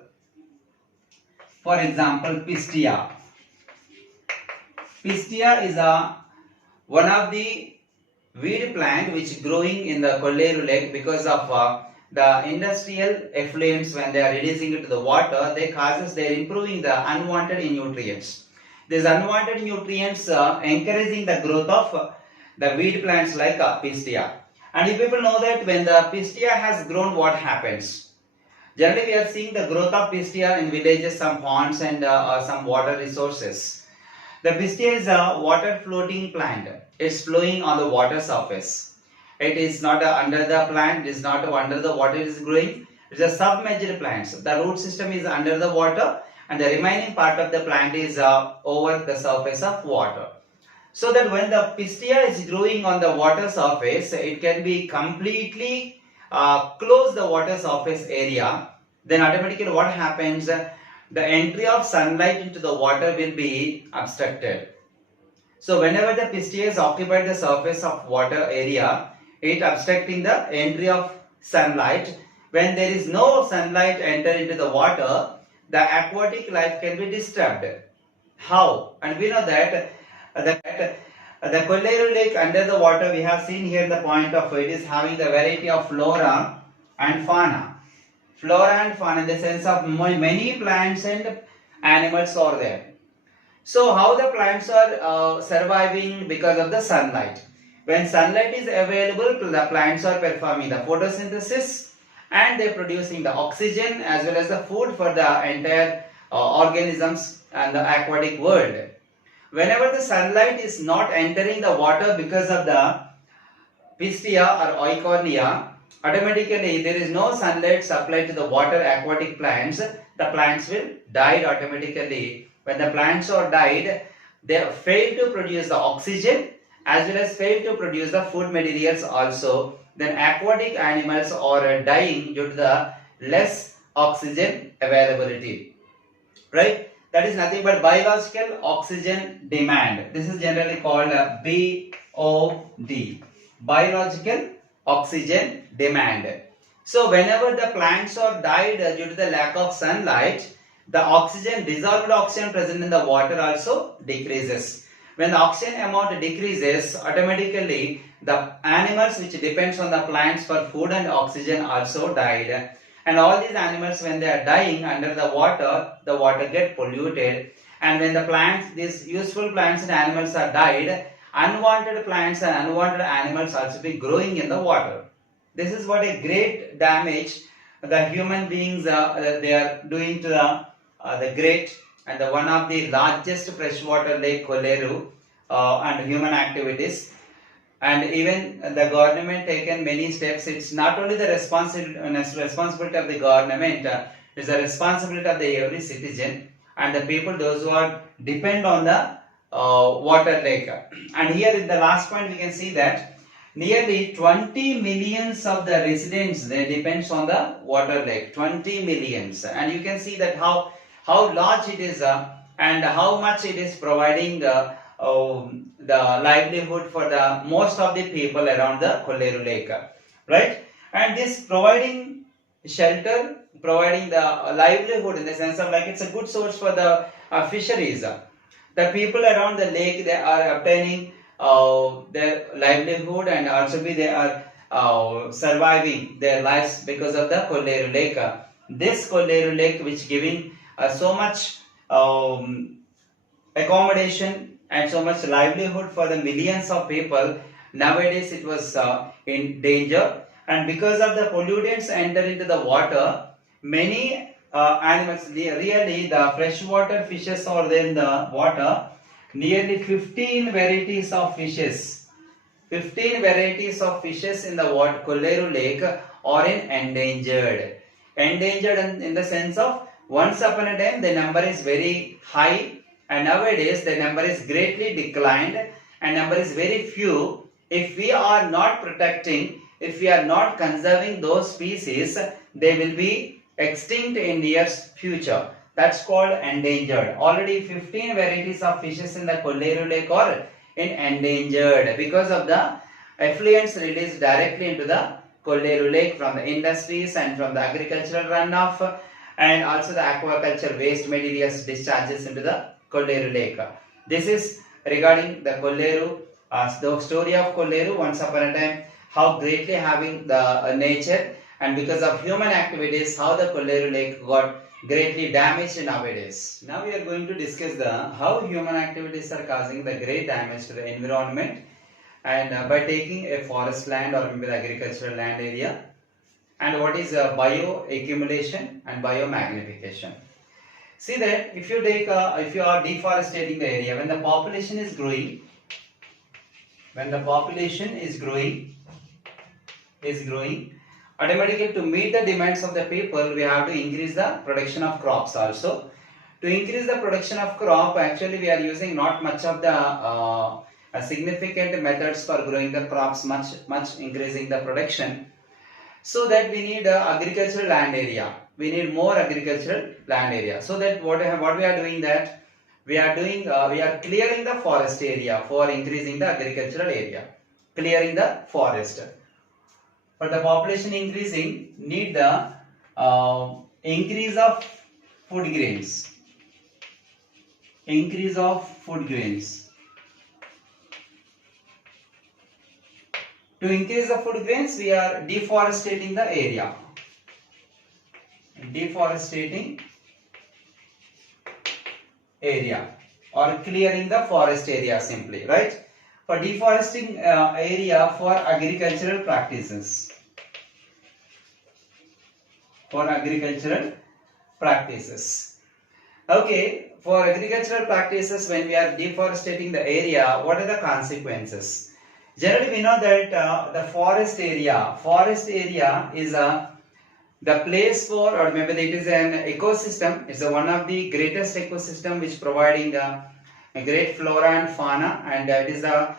Pistia. Pistia is one of the weed plant which growing in the Kolleru Lake because of the industrial effluents. When they are releasing it to the water, they causes they are improving the unwanted nutrients. These unwanted nutrients encouraging the growth of the weed plants like Pistia. And you people know that when the Pistia has grown, what happens? Generally, we are seeing the growth of Pistia in villages, some ponds and some water resources. The Pistia is a water floating plant. It's flowing on the water surface. It is not under the plant, it is not under the water it is growing. It is a submerged plant. The root system is under the water and the remaining part of the plant is over the surface of water. So that when the Pistia is growing on the water surface, it can be completely close the water surface area. Then automatically what happens? The entry of sunlight into the water will be obstructed. So whenever the Pistia is occupied the surface of water area, it obstructing the entry of sunlight. When there is no sunlight enter into the water, the aquatic life can be disturbed. How? And we know that the Kolleru Lake under the water, we have seen here the point of it is having the variety of flora and fauna. Flora and fauna in the sense of many plants and animals are there. So how the plants are surviving? Because of the sunlight. When sunlight is available, the plants are performing the photosynthesis and they are producing the oxygen as well as the food for the entire organisms and the aquatic world. Whenever the sunlight is not entering the water because of the Pistia or Eucornia, automatically there is no sunlight supplied to the water aquatic plants, the plants will die automatically. When the plants are died, they fail to produce the oxygen as well as fail to produce the food materials also. Then aquatic animals are dying due to the less oxygen availability. Right? That is nothing but biological oxygen demand. This is generally called BOD. Biological oxygen demand. So whenever the plants are died due to the lack of sunlight, the oxygen, dissolved oxygen present in the water also decreases. When the oxygen amount decreases, automatically the animals which depends on the plants for food and oxygen also died. And all these animals, when they are dying under the water get polluted. And when the plants, these useful plants and animals are died, unwanted plants and unwanted animals also be growing in the water. This is what a great damage the human beings they are doing to the great and the one of the largest freshwater lake Kolleru and human activities. And even the government taken many steps. It's not only the responsibility of the government, it's the responsibility of the every citizen and the people, those who are depend on the water lake. And here in the last point we can see that nearly 20 millions of the residents, they depends on the water lake. 20 millions. And you can see that how large it is and how much it is providing the livelihood for the most of the people around the Kolleru Lake, right? And this providing shelter, providing the livelihood in the sense of like it's a good source for the fisheries. The people around the lake, they are obtaining their livelihood and also they are surviving their lives because of the Kolleru Lake. This Kolleru Lake which giving so much accommodation and so much livelihood for the millions of people, nowadays it was in danger. And because of the pollutants enter into the water, many animals, really the freshwater fishes are there in the water. Nearly 15 varieties of fishes. 15 varieties of fishes in the Kolleru Lake are endangered. Endangered in the sense of once upon a time the number is very high and nowadays the number is greatly declined and number is very few. If we are not protecting, if we are not conserving those species, they will be extinct in near future. That's called endangered. Already 15 varieties of fishes in the Kolleru Lake are endangered because of the effluents released directly into the Kolleru Lake from the industries and from the agricultural runoff and also the aquaculture waste materials discharges into the Kolleru Lake. This is regarding the Kolleru The story of Kolleru, once upon a time, how greatly having the nature, and because of human activities, how the Kolleru lake got greatly damaged nowadays. Now we are going to discuss the how human activities are causing the great damage to the environment, and by taking a forest land or maybe the agricultural land area, and what is bioaccumulation and biomagnification. See that if you take if you are deforestating the area, when the population is growing, automatically to meet the demands of the people, we have to increase the production of crops also. To increase the production of crop, actually we are using not much of the significant methods for growing the crops, much increasing the production. So that we need agricultural land area. We need more agricultural land area. So that what we are doing, that we are clearing the forest area for increasing the agricultural area. Clearing the forest. For the population increasing, need the increase of food grains. Increase of food grains. To increase the food grains, we are deforestating the area. Deforestating area or clearing the forest area simply, right? For deforesting area for agricultural practices. For agricultural practices. Okay, for agricultural practices, when we are deforesting the area, what are the consequences? Generally, we know that the forest area is the place for, or maybe it is an ecosystem. It's one of the greatest ecosystem which providing a great flora and fauna, and it is a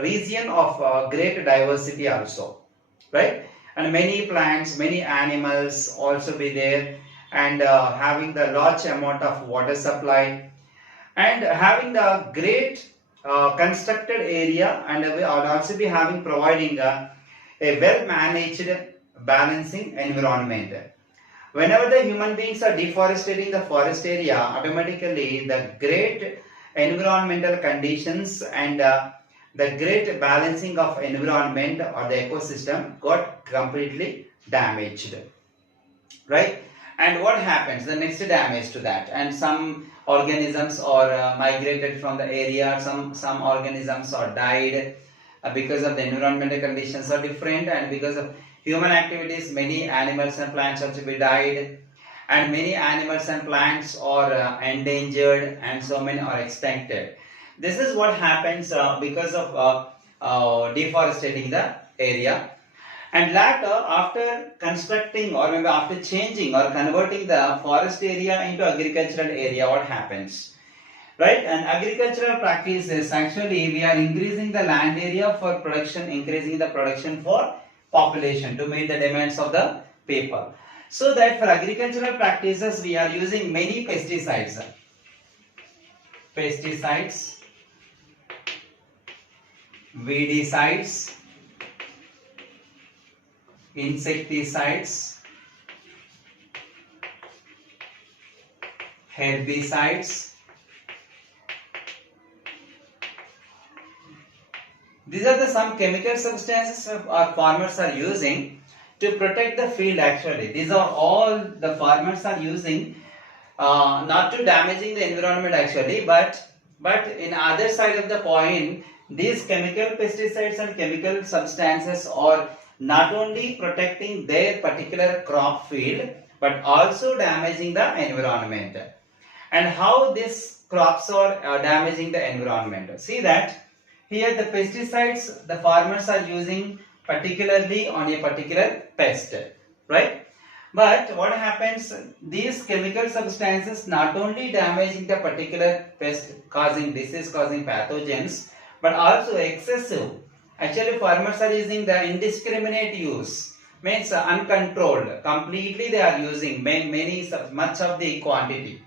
region of great diversity also, right? And many plants, many animals also be there, and having the large amount of water supply, and having the great constructed area, and we will also be having providing a well managed balancing environment. Whenever the human beings are deforesting the forest area, automatically the great environmental conditions and the great balancing of environment or the ecosystem got completely damaged, right? And what happens? The next damage to that, and some organisms are migrated from the area. Some organisms are died because of the environmental conditions are different, and because of human activities, many animals and plants also be died, and many animals and plants are endangered, and so many are extincted. This is what happens because of deforesting the area. And later, after constructing or maybe after changing or converting the forest area into agricultural area, what happens? Right? And agricultural practices, actually we are increasing the land area for production, increasing the production for population to meet the demands of the people. So that for agricultural practices, we are using many pesticides. Pesticides, weedicides, insecticides, herbicides. These are the some chemical substances our farmers are using to protect the field. Actually, these are all the farmers are using not to damaging the environment actually, but in other side of the coin, these chemical pesticides and chemical substances are not only protecting their particular crop field, but also damaging the environment. And how these crops are damaging the environment? See that here the pesticides the farmers are using particularly on a particular pest, right? But what happens, these chemical substances not only damaging the particular pest, causing disease, causing pathogens, but also excessive. Actually, farmers are using the indiscriminate use, means uncontrolled. Completely they are using much of the quantity.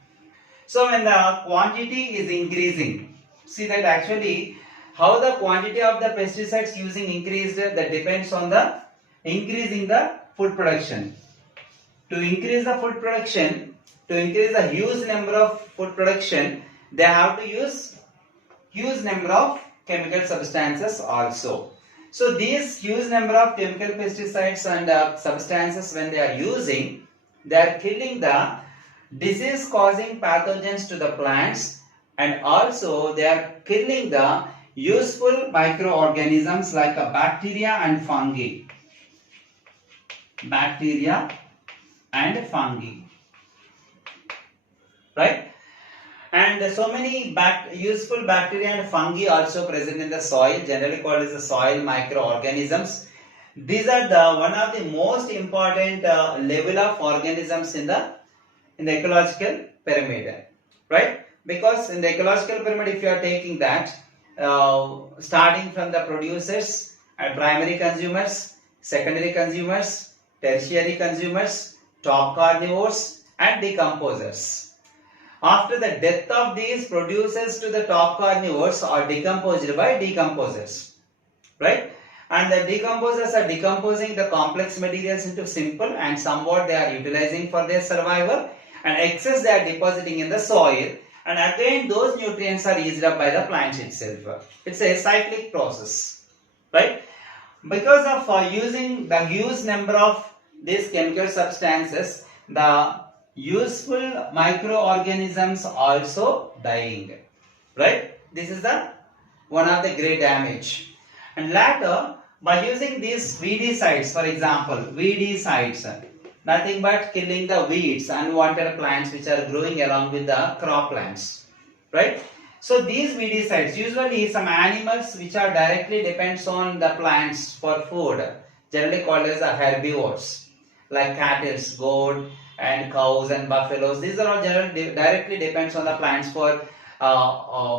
So when the quantity is increasing, see that actually how the quantity of the pesticides using increased, that depends on the increasing the food production. To increase the food production, to increase the huge number of food production, they have to use huge number of chemical substances also. So these huge number of chemical pesticides and substances, when they are using, they are killing the disease causing pathogens to the plants, and also they are killing the useful microorganisms like bacteria and fungi. Bacteria and fungi, right? And so many useful bacteria and fungi also present in the soil, generally called as the soil microorganisms. These are the one of the most important level of organisms in the ecological pyramid, right? Because in the ecological pyramid, if you are taking that, starting from the producers and primary consumers, secondary consumers, tertiary consumers, top carnivores, and decomposers. After the death of these producers to the top carnivores are decomposed by decomposers, right? And the decomposers are decomposing the complex materials into simple, and somewhat they are utilizing for their survival, and excess they are depositing in the soil, and again those nutrients are used up by the plant itself. It's a cyclic process, right? Because of using the huge number of these chemical substances, the useful microorganisms also dying, right? This is the one of the great damage. And later, by using these weedicides, for example, weedicides, nothing but killing the weeds, unwanted plants which are growing along with the crop plants, right? So these weedicides, usually some animals which are directly depends on the plants for food, generally called as the herbivores, like cattle, goat, and cows and buffaloes. These are all generally directly depends on the plants for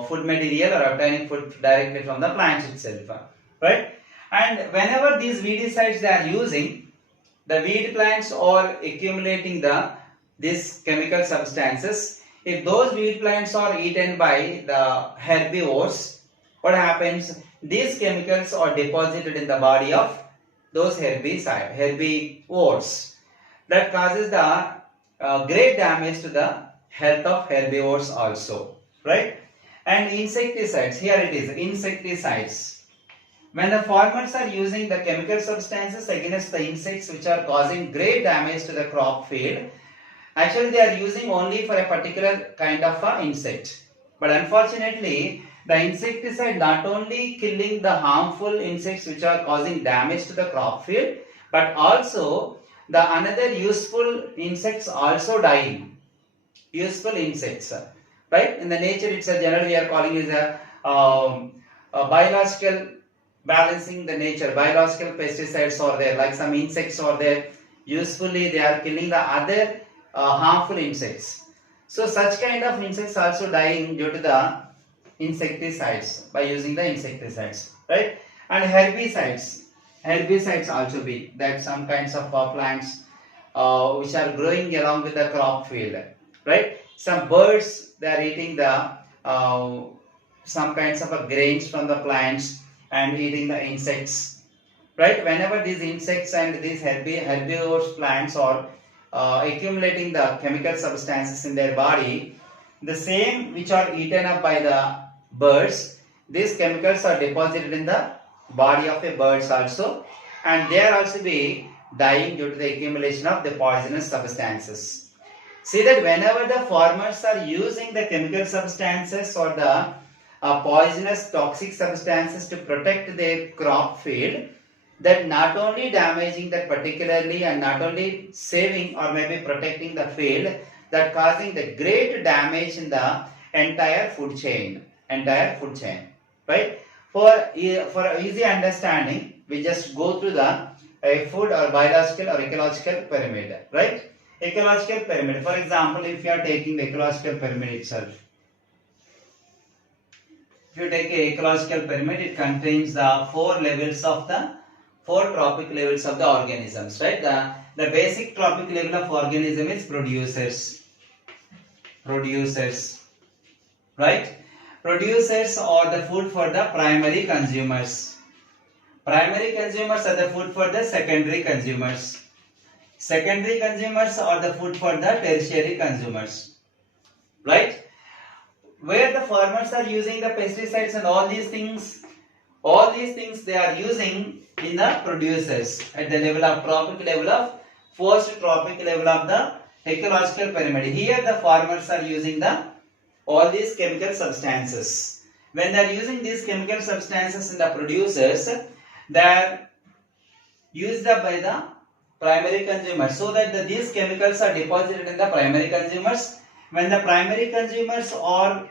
food material or obtaining food directly from the plants itself, right? And whenever these weedicides they are using, the weed plants are accumulating these chemical substances. If those weed plants are eaten by the herbivores, what happens? These chemicals are deposited in the body of those herbivores. That causes the great damage to the health of herbivores also, right? And insecticides, here it is, insecticides. When the farmers are using the chemical substances against the insects which are causing great damage to the crop field, actually they are using only for a particular kind of insect. But unfortunately, the insecticide not only killing the harmful insects which are causing damage to the crop field, but also the another useful insects also dying. Useful insects, right? In the nature, it's a general we are calling is a biological balancing the nature. Biological pesticides are there, like some insects are there. Usefully, they are killing the other harmful insects. So such kind of insects also dying due to the insecticides by using the insecticides, right? And herbicides. Herbicides also be that some kinds of plants which are growing along with the crop field, right? Some birds they are eating the some kinds of grains from the plants and eating the insects, right? Whenever these insects and these herbivorous plants are accumulating the chemical substances in their body, the same which are eaten up by the birds, these chemicals are deposited in the body of a birds also, and they are also be dying due to the accumulation of the poisonous substances. See that whenever the farmers are using the chemical substances or the poisonous toxic substances to protect their crop field, that not only damaging that particularly and not only saving or maybe protecting the field, that causing the great damage in the entire food chain, right? For easy understanding, we just go through the food or biological or ecological pyramid, right? Ecological pyramid. For example, if you are taking the ecological pyramid itself, if you take a ecological pyramid, it contains the four trophic levels of the organisms, right? The basic trophic level of organism is producers, right? Producers are the food for the primary consumers. Primary consumers are the food for the secondary consumers. Secondary consumers are the food for the tertiary consumers, right? Where the farmers are using the pesticides and all these things, All these things they are using in the producers at the level of tropic level of first tropic level of the ecological pyramid. Here the farmers are using the all these chemical substances. When they are using these chemical substances in the producers, they are used up by the primary consumers, so that these chemicals are deposited in the primary consumers. When the primary consumers are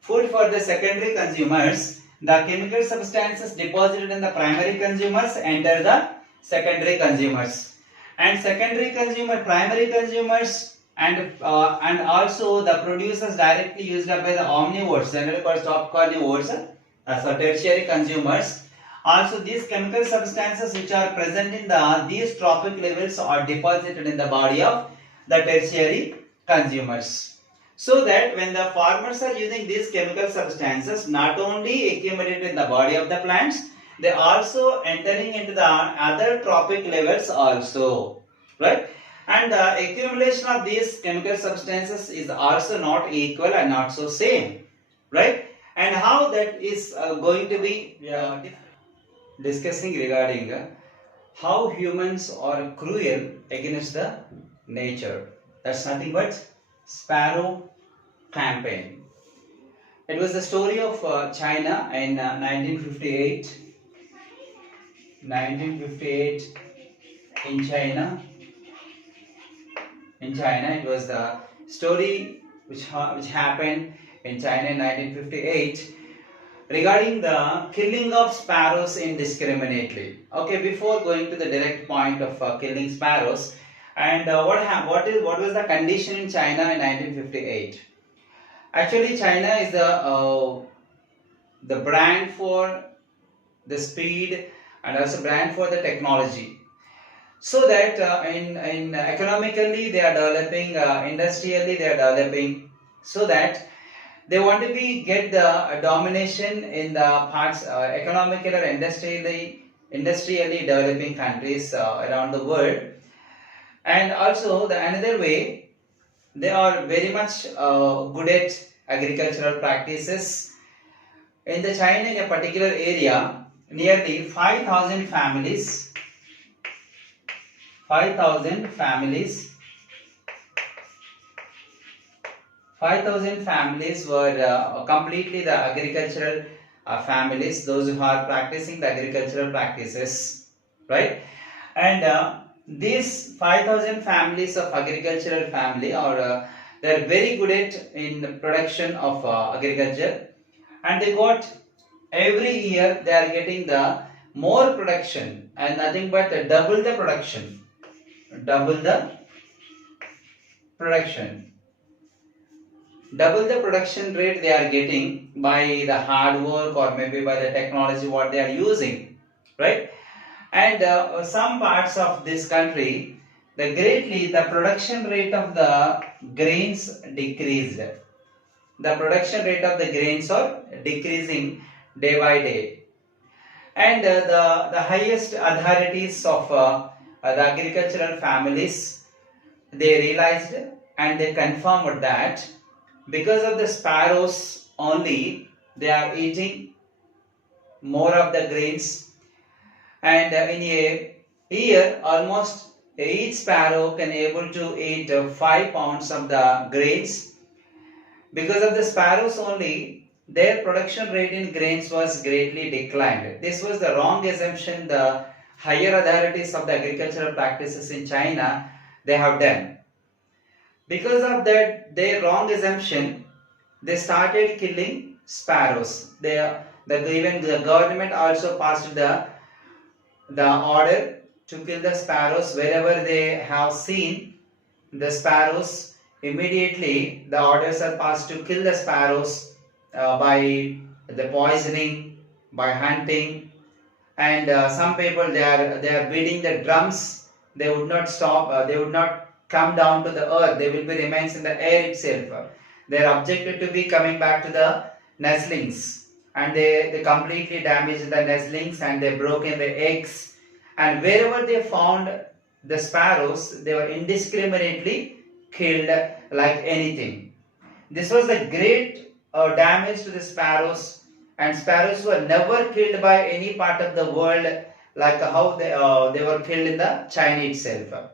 food for the secondary consumers, the chemical substances deposited in the primary consumers enter the secondary consumers, and secondary consumer, primary consumers, and also the producers directly used up by the omnivores, generally called top carnivores, so tertiary consumers. Also, these chemical substances which are present in these tropic levels are deposited in the body of the tertiary consumers. So that when the farmers are using these chemical substances, not only accumulate in the body of the plants, they also entering into the other tropic levels also, right? And the accumulation of these chemical substances is also not equal and not so same, right? And how that is going to be discussing regarding how humans are cruel against the nature. That's nothing but Sparrow campaign. It was the story of China in 1958. 1958 in China. In China, it was the story which happened in China in 1958 regarding the killing of sparrows indiscriminately. Okay, before going to the direct point of killing sparrows, and what was the condition in China in 1958? Actually, China is the brand for the speed and also brand for the technology. So that in economically they are developing, industrially they are developing, so that they want to get the domination in the parts economically or industrially developing countries around the world. And also the another way, they are very much good at agricultural practices. In the China, in a particular area, nearly 5,000 families 5,000 families were completely the agricultural families, those who are practicing the agricultural practices, right? And these 5,000 families of agricultural family are they are very good at in the production of agriculture, and they got every year they are getting the more production and nothing but double the production. Double the production rate they are getting by the hard work or maybe by the technology what they are using, right? And some parts of this country, the production rate of the grains decreased. The production rate of the grains are decreasing day by day. And the highest authorities of the agricultural families, they realized and they confirmed that because of the sparrows only, they are eating more of the grains, and in a year almost each sparrow can able to eat 5 pounds of the grains. Because of the sparrows only, their production rate in grains was greatly declined. This was the wrong assumption the higher authorities of the agricultural practices in China they have done. Because of that their wrong assumption, they started killing sparrows. Even the government also passed the order to kill the sparrows wherever they have seen the sparrows. Immediately the orders are passed to kill the sparrows by the poisoning, by hunting, and some people they are beating the drums. They would not stop. They would not come down to the earth. They will be remains in the air itself. They are objected to be coming back to the nestlings, and they completely damaged the nestlings and they broken the eggs. And wherever they found the sparrows, they were indiscriminately killed like anything. This was a great damage to the sparrows and sparrows were never killed by any part of the world like how they were killed in the China itself.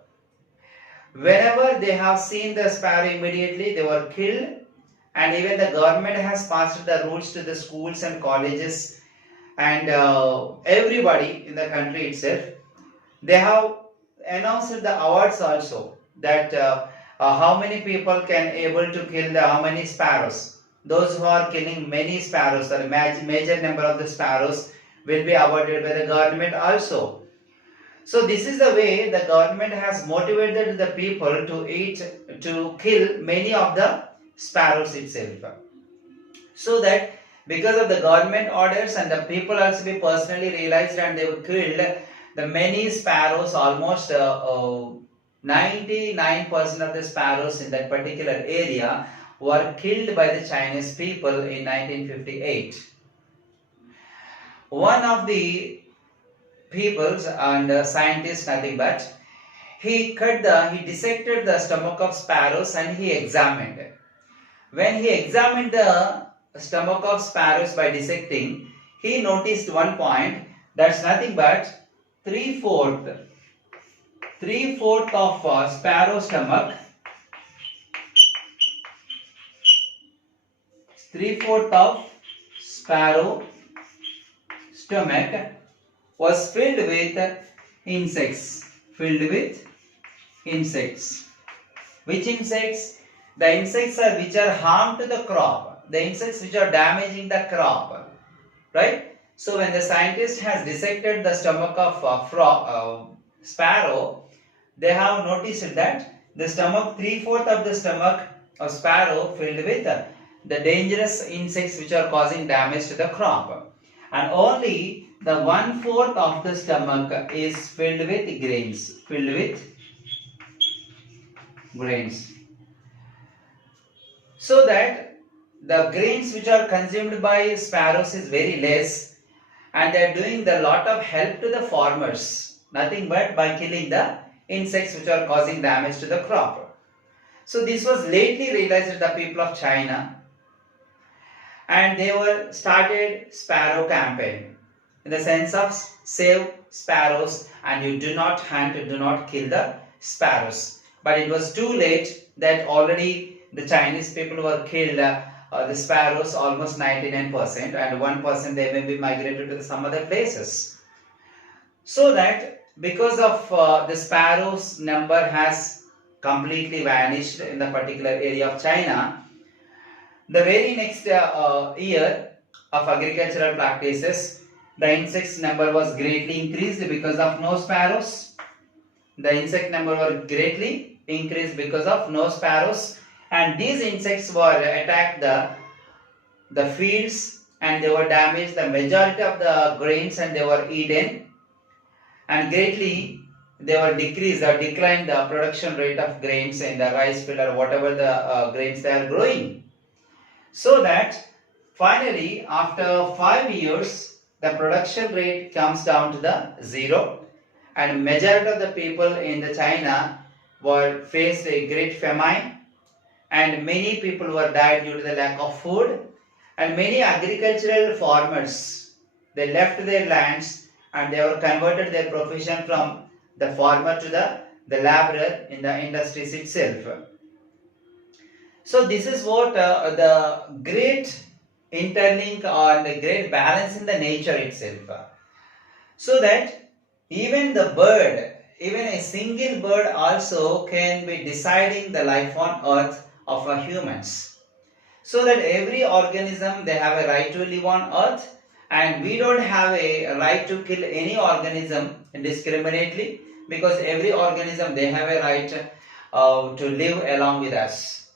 Whenever they have seen the sparrow, immediately they were killed, and even the government has passed the rules to the schools and colleges and everybody in the country itself. They have announced the awards also that how many people can able to kill how many sparrows. Those who are killing many sparrows, or major number of the sparrows, will be awarded by the government also. So this is the way the government has motivated the people to kill many of the sparrows itself. So that because of the government orders and the people also be personally realized, and they were killed the many sparrows, almost 99% of the sparrows in that particular area were killed by the Chinese people in 1958. One of the peoples and scientists, nothing but, he dissected the stomach of sparrows and he examined it. When he examined the stomach of sparrows by dissecting, he noticed one point, that's nothing but three-fourth of sparrow stomach, three-fourth of sparrow stomach was filled with insects. Which insects? The insects which are harm to the crop, the insects which are damaging the crop, right? So when the scientist has dissected the stomach of sparrow, they have noticed that the stomach, three-fourth of the stomach of sparrow filled with the dangerous insects which are causing damage to the crop, and only the 1/4 of the stomach is filled with grains. So that the grains which are consumed by sparrows is very less, and they are doing the lot of help to the farmers, nothing but by killing the insects which are causing damage to the crop. So this was lately realized by the people of China, and they were started sparrow campaign, in the sense of save sparrows, and you do not hunt, do not kill the sparrows. But it was too late, that already the Chinese people were killed the sparrows almost 99%, and 1% they may be migrated to some other places. So that because of the sparrows number has completely vanished in the particular area of China, the very next year of agricultural practices, the insects number was greatly increased because of no sparrows. The insect number was greatly increased because of no sparrows, and these insects were attacked the fields, and they were damaged the majority of the grains, and they were eaten, and greatly they were decreased or declined the production rate of grains in the rice field or whatever the grains they are growing. So that finally after 5 years the production rate comes down to the zero, and majority of the people in the China were faced a great famine, and many people were died due to the lack of food, and many agricultural farmers, they left their lands and they were converted their profession from the farmer to the laborer in the industries itself. So this is what the great interlink or the great balance in the nature itself. So that even the bird, even a single bird also can be deciding the life on earth of humans. So that every organism, they have a right to live on earth, and we don't have a right to kill any organism indiscriminately, because every organism, they have a right to live along with us.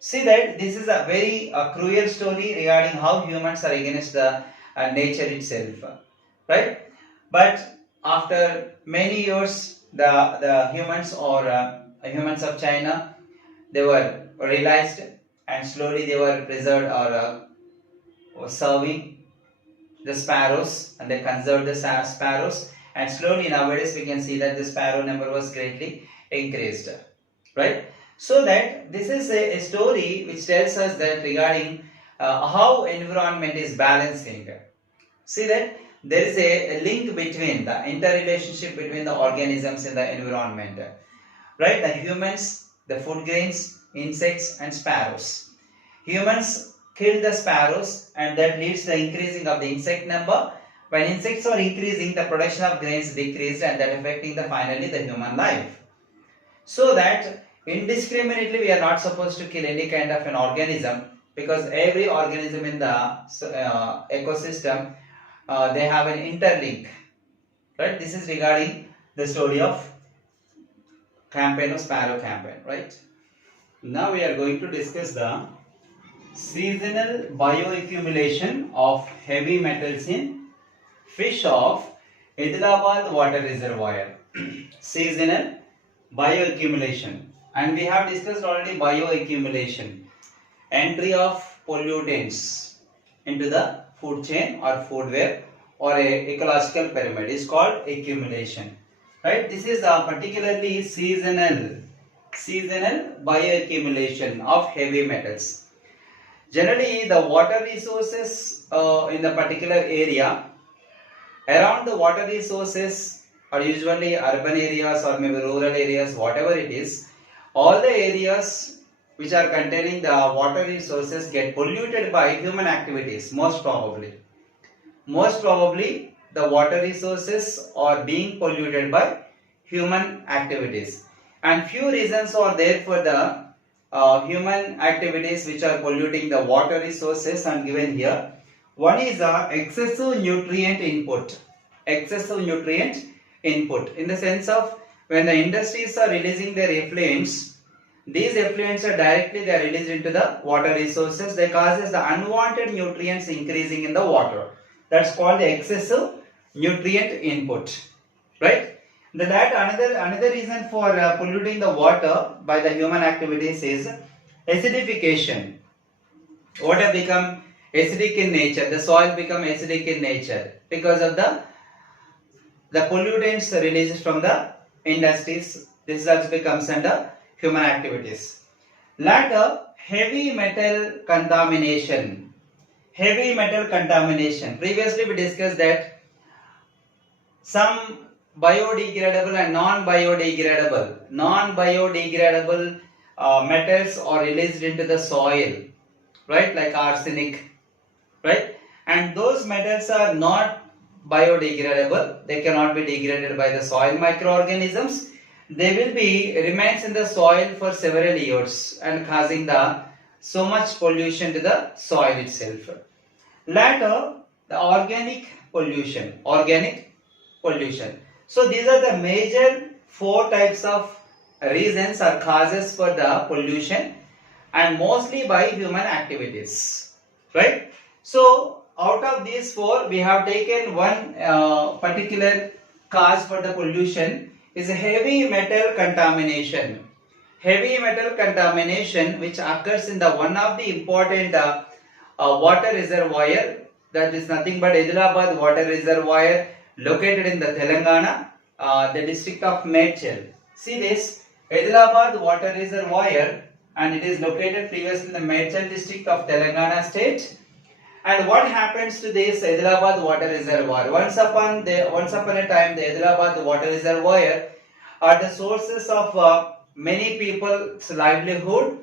See that this is a very cruel story regarding how humans are against the nature itself, right? But after many years, the humans or humans of China, they were realized, and slowly they were preserved or serving the sparrows, and they conserved the sparrows, and slowly nowadays we can see that the sparrow number was greatly increased, right? So that this is a story which tells us that regarding how environment is balancing. See that there is a link between the interrelationship between the organisms in the environment, right? The humans, the food grains, insects and sparrows. Humans kill the sparrows and that leads to the increasing of the insect number. When insects are increasing, the production of grains decreased and that affecting the finally the human life. So that indiscriminately we are not supposed to kill any kind of an organism, because every organism in the ecosystem they have an interlink, right? This is regarding the story of campaign of sparrow campaign, right? Now we are going to discuss the seasonal bioaccumulation of heavy metals in fish of Adilabad water reservoir. Seasonal bioaccumulation, and we have discussed already bioaccumulation, entry of pollutants into the food chain or food web or a ecological pyramid is called accumulation, right? This is particularly seasonal bioaccumulation of heavy metals. Generally the water resources in the particular area, around the water resources or usually urban areas or maybe rural areas, whatever it is, all the areas which are containing the water resources get polluted by human activities. Most probably the water resources are being polluted by human activities, and few reasons are there for the human activities which are polluting the water resources and given here. One is excessive nutrient input in the sense of when the industries are releasing their effluents, these effluents are directly released into the water resources. They causes the unwanted nutrients increasing in the water. That's called the excessive nutrient input, right? That another reason for polluting the water by the human activities is acidification. Water become acidic in nature. The soil become acidic in nature because of the pollutants released from the industries. This also becomes under human activities. Later, heavy metal contamination. Previously we discussed that some biodegradable and non-biodegradable metals are released into the soil, right? Like arsenic, right? And those metals are not biodegradable. They cannot be degraded by the soil microorganisms. They will be remains in the soil for several years and causing so much pollution to the soil itself. Later, the organic pollution. So these are the major 4 types of reasons or causes for the pollution, and mostly by human activities, right? So out of these 4, we have taken one particular cause for the pollution is heavy metal contamination. Heavy metal contamination which occurs in the one of the important water reservoir, that is nothing but Adilabad water reservoir located in the Telangana, the district of Medchal. See this Adilabad water reservoir, and it is located previously in the Medchal district of Telangana state. And what happens to this Adilabad water reservoir? Once upon a time, the Adilabad water reservoir are the sources of many people's livelihood,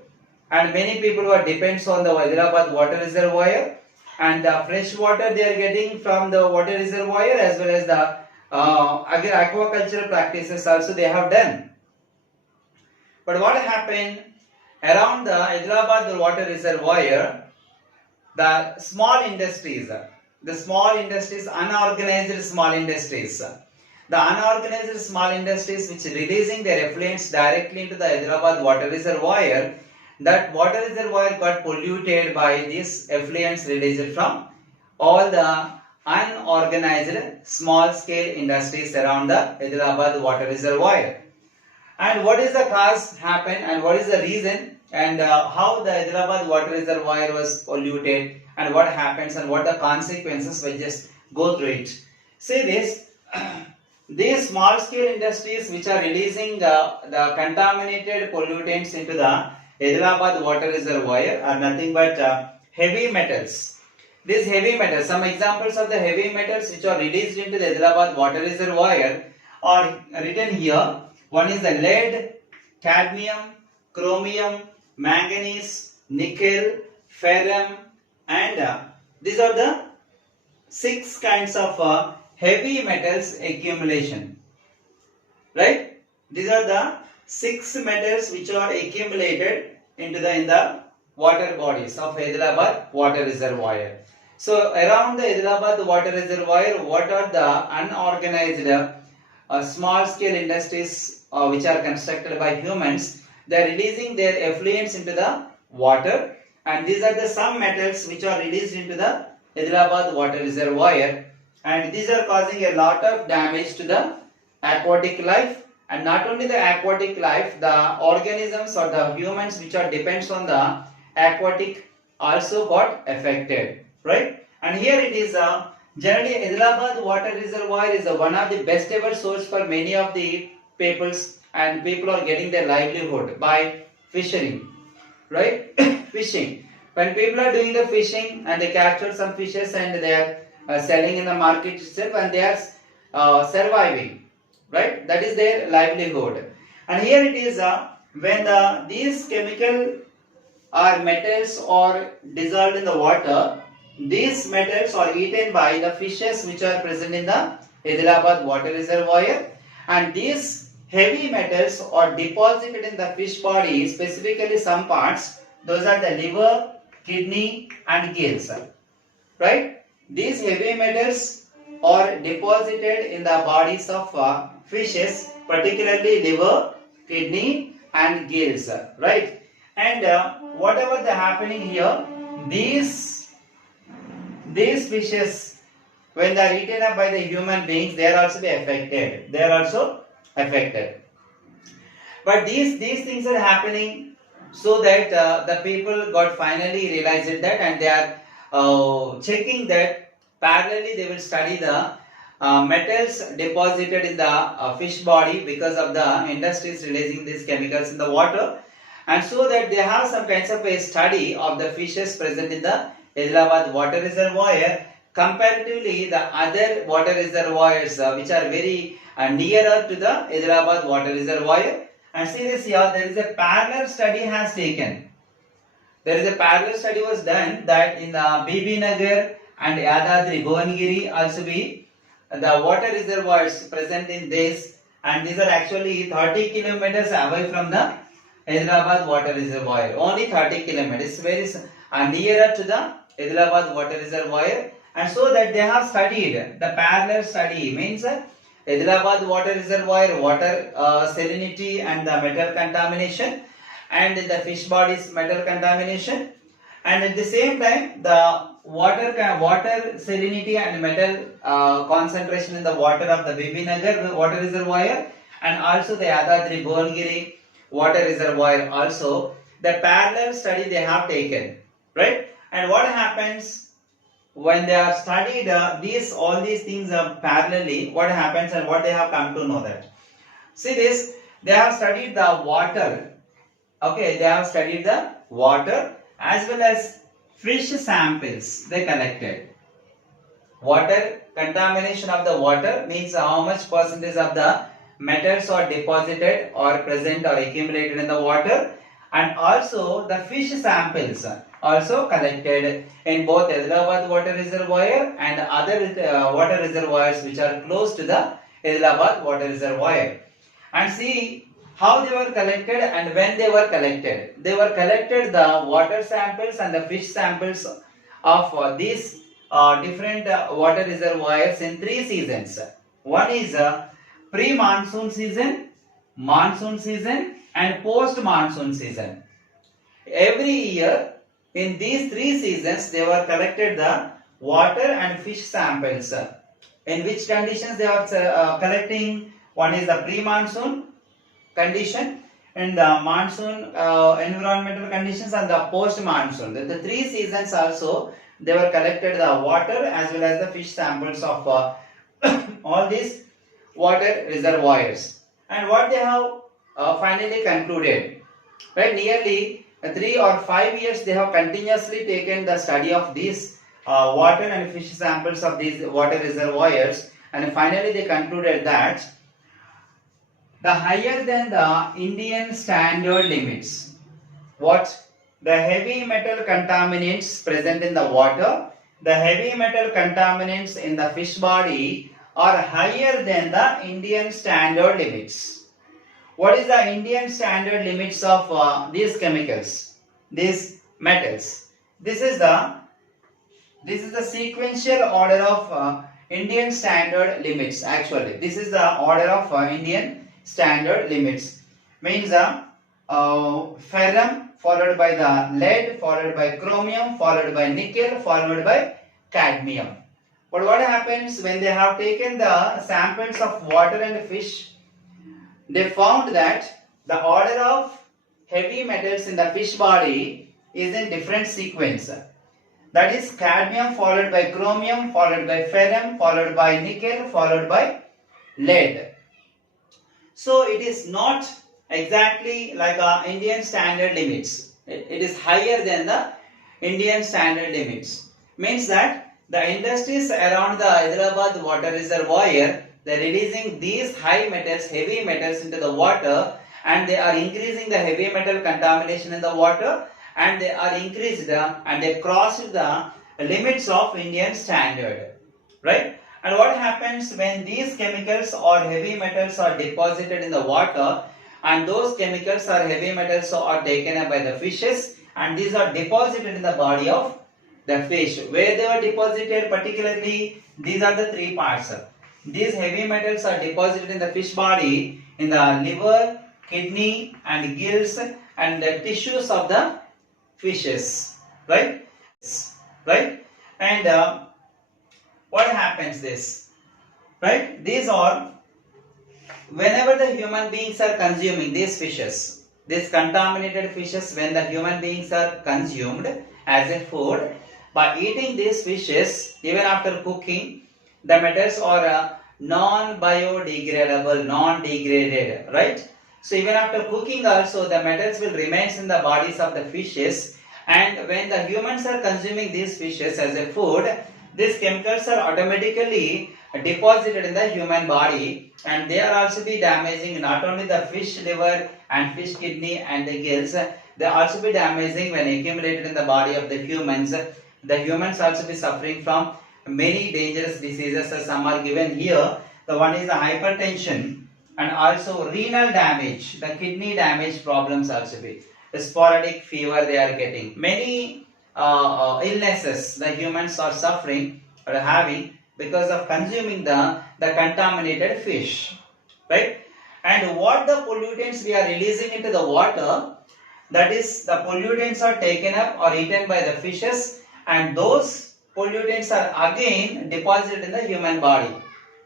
and many people who depends on the Adilabad water reservoir, and the fresh water they are getting from the water reservoir, as well as the aquacultural practices also they have done. But what happened around the Adilabad water reservoir? The small industries, unorganized small industries, which releasing their effluents directly into the Adilabad water reservoir, that water reservoir got polluted by these effluents released from all the unorganized small scale industries around the Adilabad water reservoir. And what is the cause happened, and what is the reason, and how the Adilabad water reservoir was polluted, and what happens and what the consequences? We'll just go through it. See this, these small scale industries which are releasing the contaminated pollutants into the Adilabad water reservoir are nothing but heavy metals. These heavy metals, some examples of the heavy metals which are released into the Hyderabad water reservoir are written here. One is the lead, cadmium, chromium, manganese, nickel, ferrum, and these are the 6 kinds of heavy metals accumulation. Right? These are the 6 metals which are accumulated in the water bodies of Hyderabad water reservoir. So around the Hyderabad water reservoir, what are the unorganized small scale industries which are constructed by humans? They are releasing their effluents into the water, and these are the some metals which are released into the Hyderabad water reservoir, and these are causing a lot of damage to the aquatic life. And not only the aquatic life, the organisms or the humans which are depends on the aquatic also got affected, right? And here it is generally Hyderabad water reservoir is one of the best ever source for many of the peoples, and people are getting their livelihood by fishing, right? Fishing. When people are doing the fishing and they capture some fishes and they are selling in the market itself, and they are surviving. Right, that is their livelihood. And here it is when these chemical or metals are dissolved in the water, these metals are eaten by the fishes which are present in the Hyderabad water reservoir, and these heavy metals are deposited in the fish body, specifically some parts. Those are the liver, kidney, and gills. Right, these heavy metals are deposited in the bodies of fishes, particularly liver, kidney, and gills, right? And whatever the happening here, these fishes, when they are eaten up by the human beings, they are also be affected. They are also affected. But these things are happening so that the people got finally realized that, and they are checking that parallelly they will study the metals deposited in the fish body because of the industries releasing these chemicals in the water, and so that they have some kinds of a study of the fishes present in the Hyderabad water reservoir comparatively the other water reservoirs which are very nearer to the Hyderabad water reservoir. And see this here, there is a parallel study has taken. There is a parallel study was done that in the BB Nagar and Yadadri, Bhuvanagiri also be the water reservoirs present in this, and these are actually 30 kilometers away from the Hyderabad water reservoir. Only 30 kilometers, very nearer to the Hyderabad water reservoir, and so that they have studied the parallel study means Hyderabad water reservoir, water salinity and the metal contamination, and the fish bodies metal contamination, and at the same time the water salinity and metal concentration in the water of the Bibinagar water reservoir, and also the Yadadri Bhuvanagiri water reservoir also. The parallel study they have taken, right? And what happens when they are studied all these things parallelly, what happens and what they have come to know that. See this, they have studied the water. Okay, they have studied the water as well as fish samples they collected. Water contamination of the water means how much percentage of the metals are deposited or present or accumulated in the water, and also the fish samples also collected in both Hyderabad water reservoir and other water reservoirs which are close to the Hyderabad water reservoir. And see how they were collected and when they were collected. They were collected the water samples and the fish samples of these different water reservoirs in 3 seasons. One is pre-monsoon season, monsoon season, and post-monsoon season. Every year in these 3 seasons they were collected the water and fish samples. In which conditions they are collecting? One is the pre-monsoon condition, and the monsoon environmental conditions, and the post-monsoon. The 3 seasons also they were collected the water as well as the fish samples of all these water reservoirs. And what they have finally concluded, right? Nearly 3 or 5 years they have continuously taken the study of these water and fish samples of these water reservoirs, and finally they concluded that the higher than the Indian standard limits, what? The heavy metal contaminants present in the water, the heavy metal contaminants in the fish body are higher than the Indian standard limits. What is the Indian standard limits of these chemicals, these metals? This is the sequential order of Indian standard limits. Actually, this is the order of Indian standard limits. Means ferrum followed by the lead, followed by chromium, followed by nickel, followed by cadmium. But what happens when they have taken the samples of water and fish? They found that the order of heavy metals in the fish body is in different sequence. That is cadmium followed by chromium, followed by ferrum, followed by nickel, followed by lead. So it is not exactly like Indian standard limits. It is higher than the Indian standard limits. Means that the industries around the Hyderabad water reservoir, they are releasing these high metals, heavy metals into the water, and they are increasing the heavy metal contamination in the water, and they are increased and they crossed the limits of Indian standard, right? And what happens when these chemicals or heavy metals are deposited in the water, and those chemicals or heavy metals are taken up by the fishes, and these are deposited in the body of the fish. Where they were deposited particularly, these are the three parts. These heavy metals are deposited in the fish body, in the liver, kidney and gills and the tissues of the fishes, right? Right? And what happens this? Right? These are, whenever the human beings are consuming these fishes, these contaminated fishes, when the human beings are consumed as a food, by eating these fishes, even after cooking, the metals are non-biodegradable, non-degraded, right? So even after cooking also, the metals will remain in the bodies of the fishes, and when the humans are consuming these fishes as a food, these chemicals are automatically deposited in the human body, and they are also be damaging not only the fish liver and fish kidney and the gills, they also be damaging when accumulated in the body of the humans. The humans also be suffering from many dangerous diseases, as some are given here. The one is the hypertension, and also renal damage, the kidney damage problems also be. The sporadic fever they are getting. Many illnesses the humans are suffering or having because of consuming the contaminated fish, right? And what the pollutants we are releasing into the water, that is the pollutants are taken up or eaten by the fishes, and those pollutants are again deposited in the human body.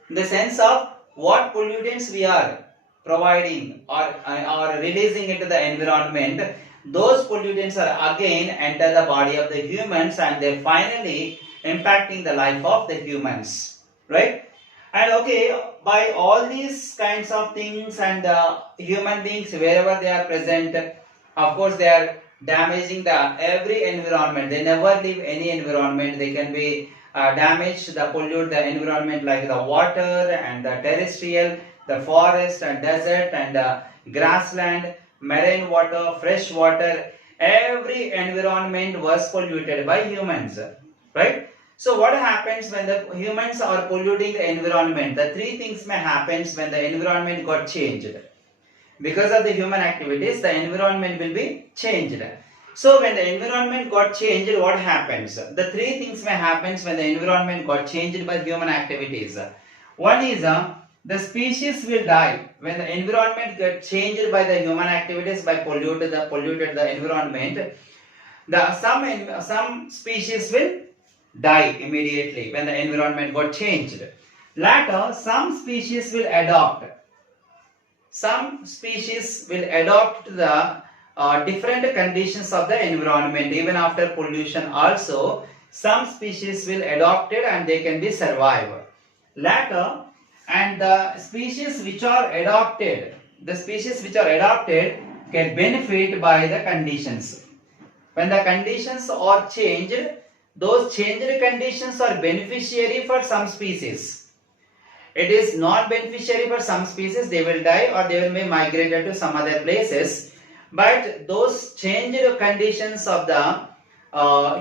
In the sense of what pollutants we are providing or releasing into the environment, those pollutants are again enter the body of the humans, and they finally impacting the life of the humans, right? And okay, by all these kinds of things and human beings wherever they are present, of course they are damaging the every environment. They never leave any environment. They can be damage the pollute the environment like the water and the terrestrial, the forest and desert and grassland, marine water, fresh water. Every environment was polluted by humans, right? So what happens when the humans are polluting the environment? The three things may happen when the environment got changed. Because of the human activities, the environment will be changed. So when the environment got changed, what happens? The three things may happen when the environment got changed by human activities. One is the species will die. When the environment got changed by the human activities, by polluted the environment, some species will die immediately when the environment got changed. Later, some species will adopt. Some species will adopt to the different conditions of the environment. Even after pollution also, some species will adopt it and they can be survive. Later, and the species which are adopted, get benefit by the conditions. when the conditions are changed, those changed conditions are beneficiary for some species. It is not beneficiary for some species, they will die or they will be migrated to some other places. But those changed conditions of the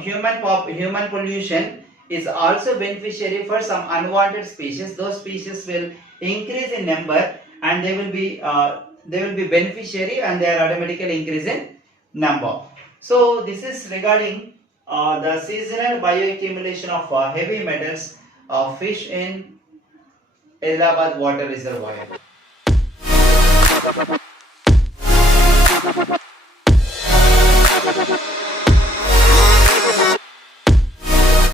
human pollution is also beneficiary for some unwanted species. Those species will increase in number and they will be beneficiary and they are automatically increase in number. So this is regarding the seasonal bioaccumulation of heavy metals of fish in Hyderabad water reservoir.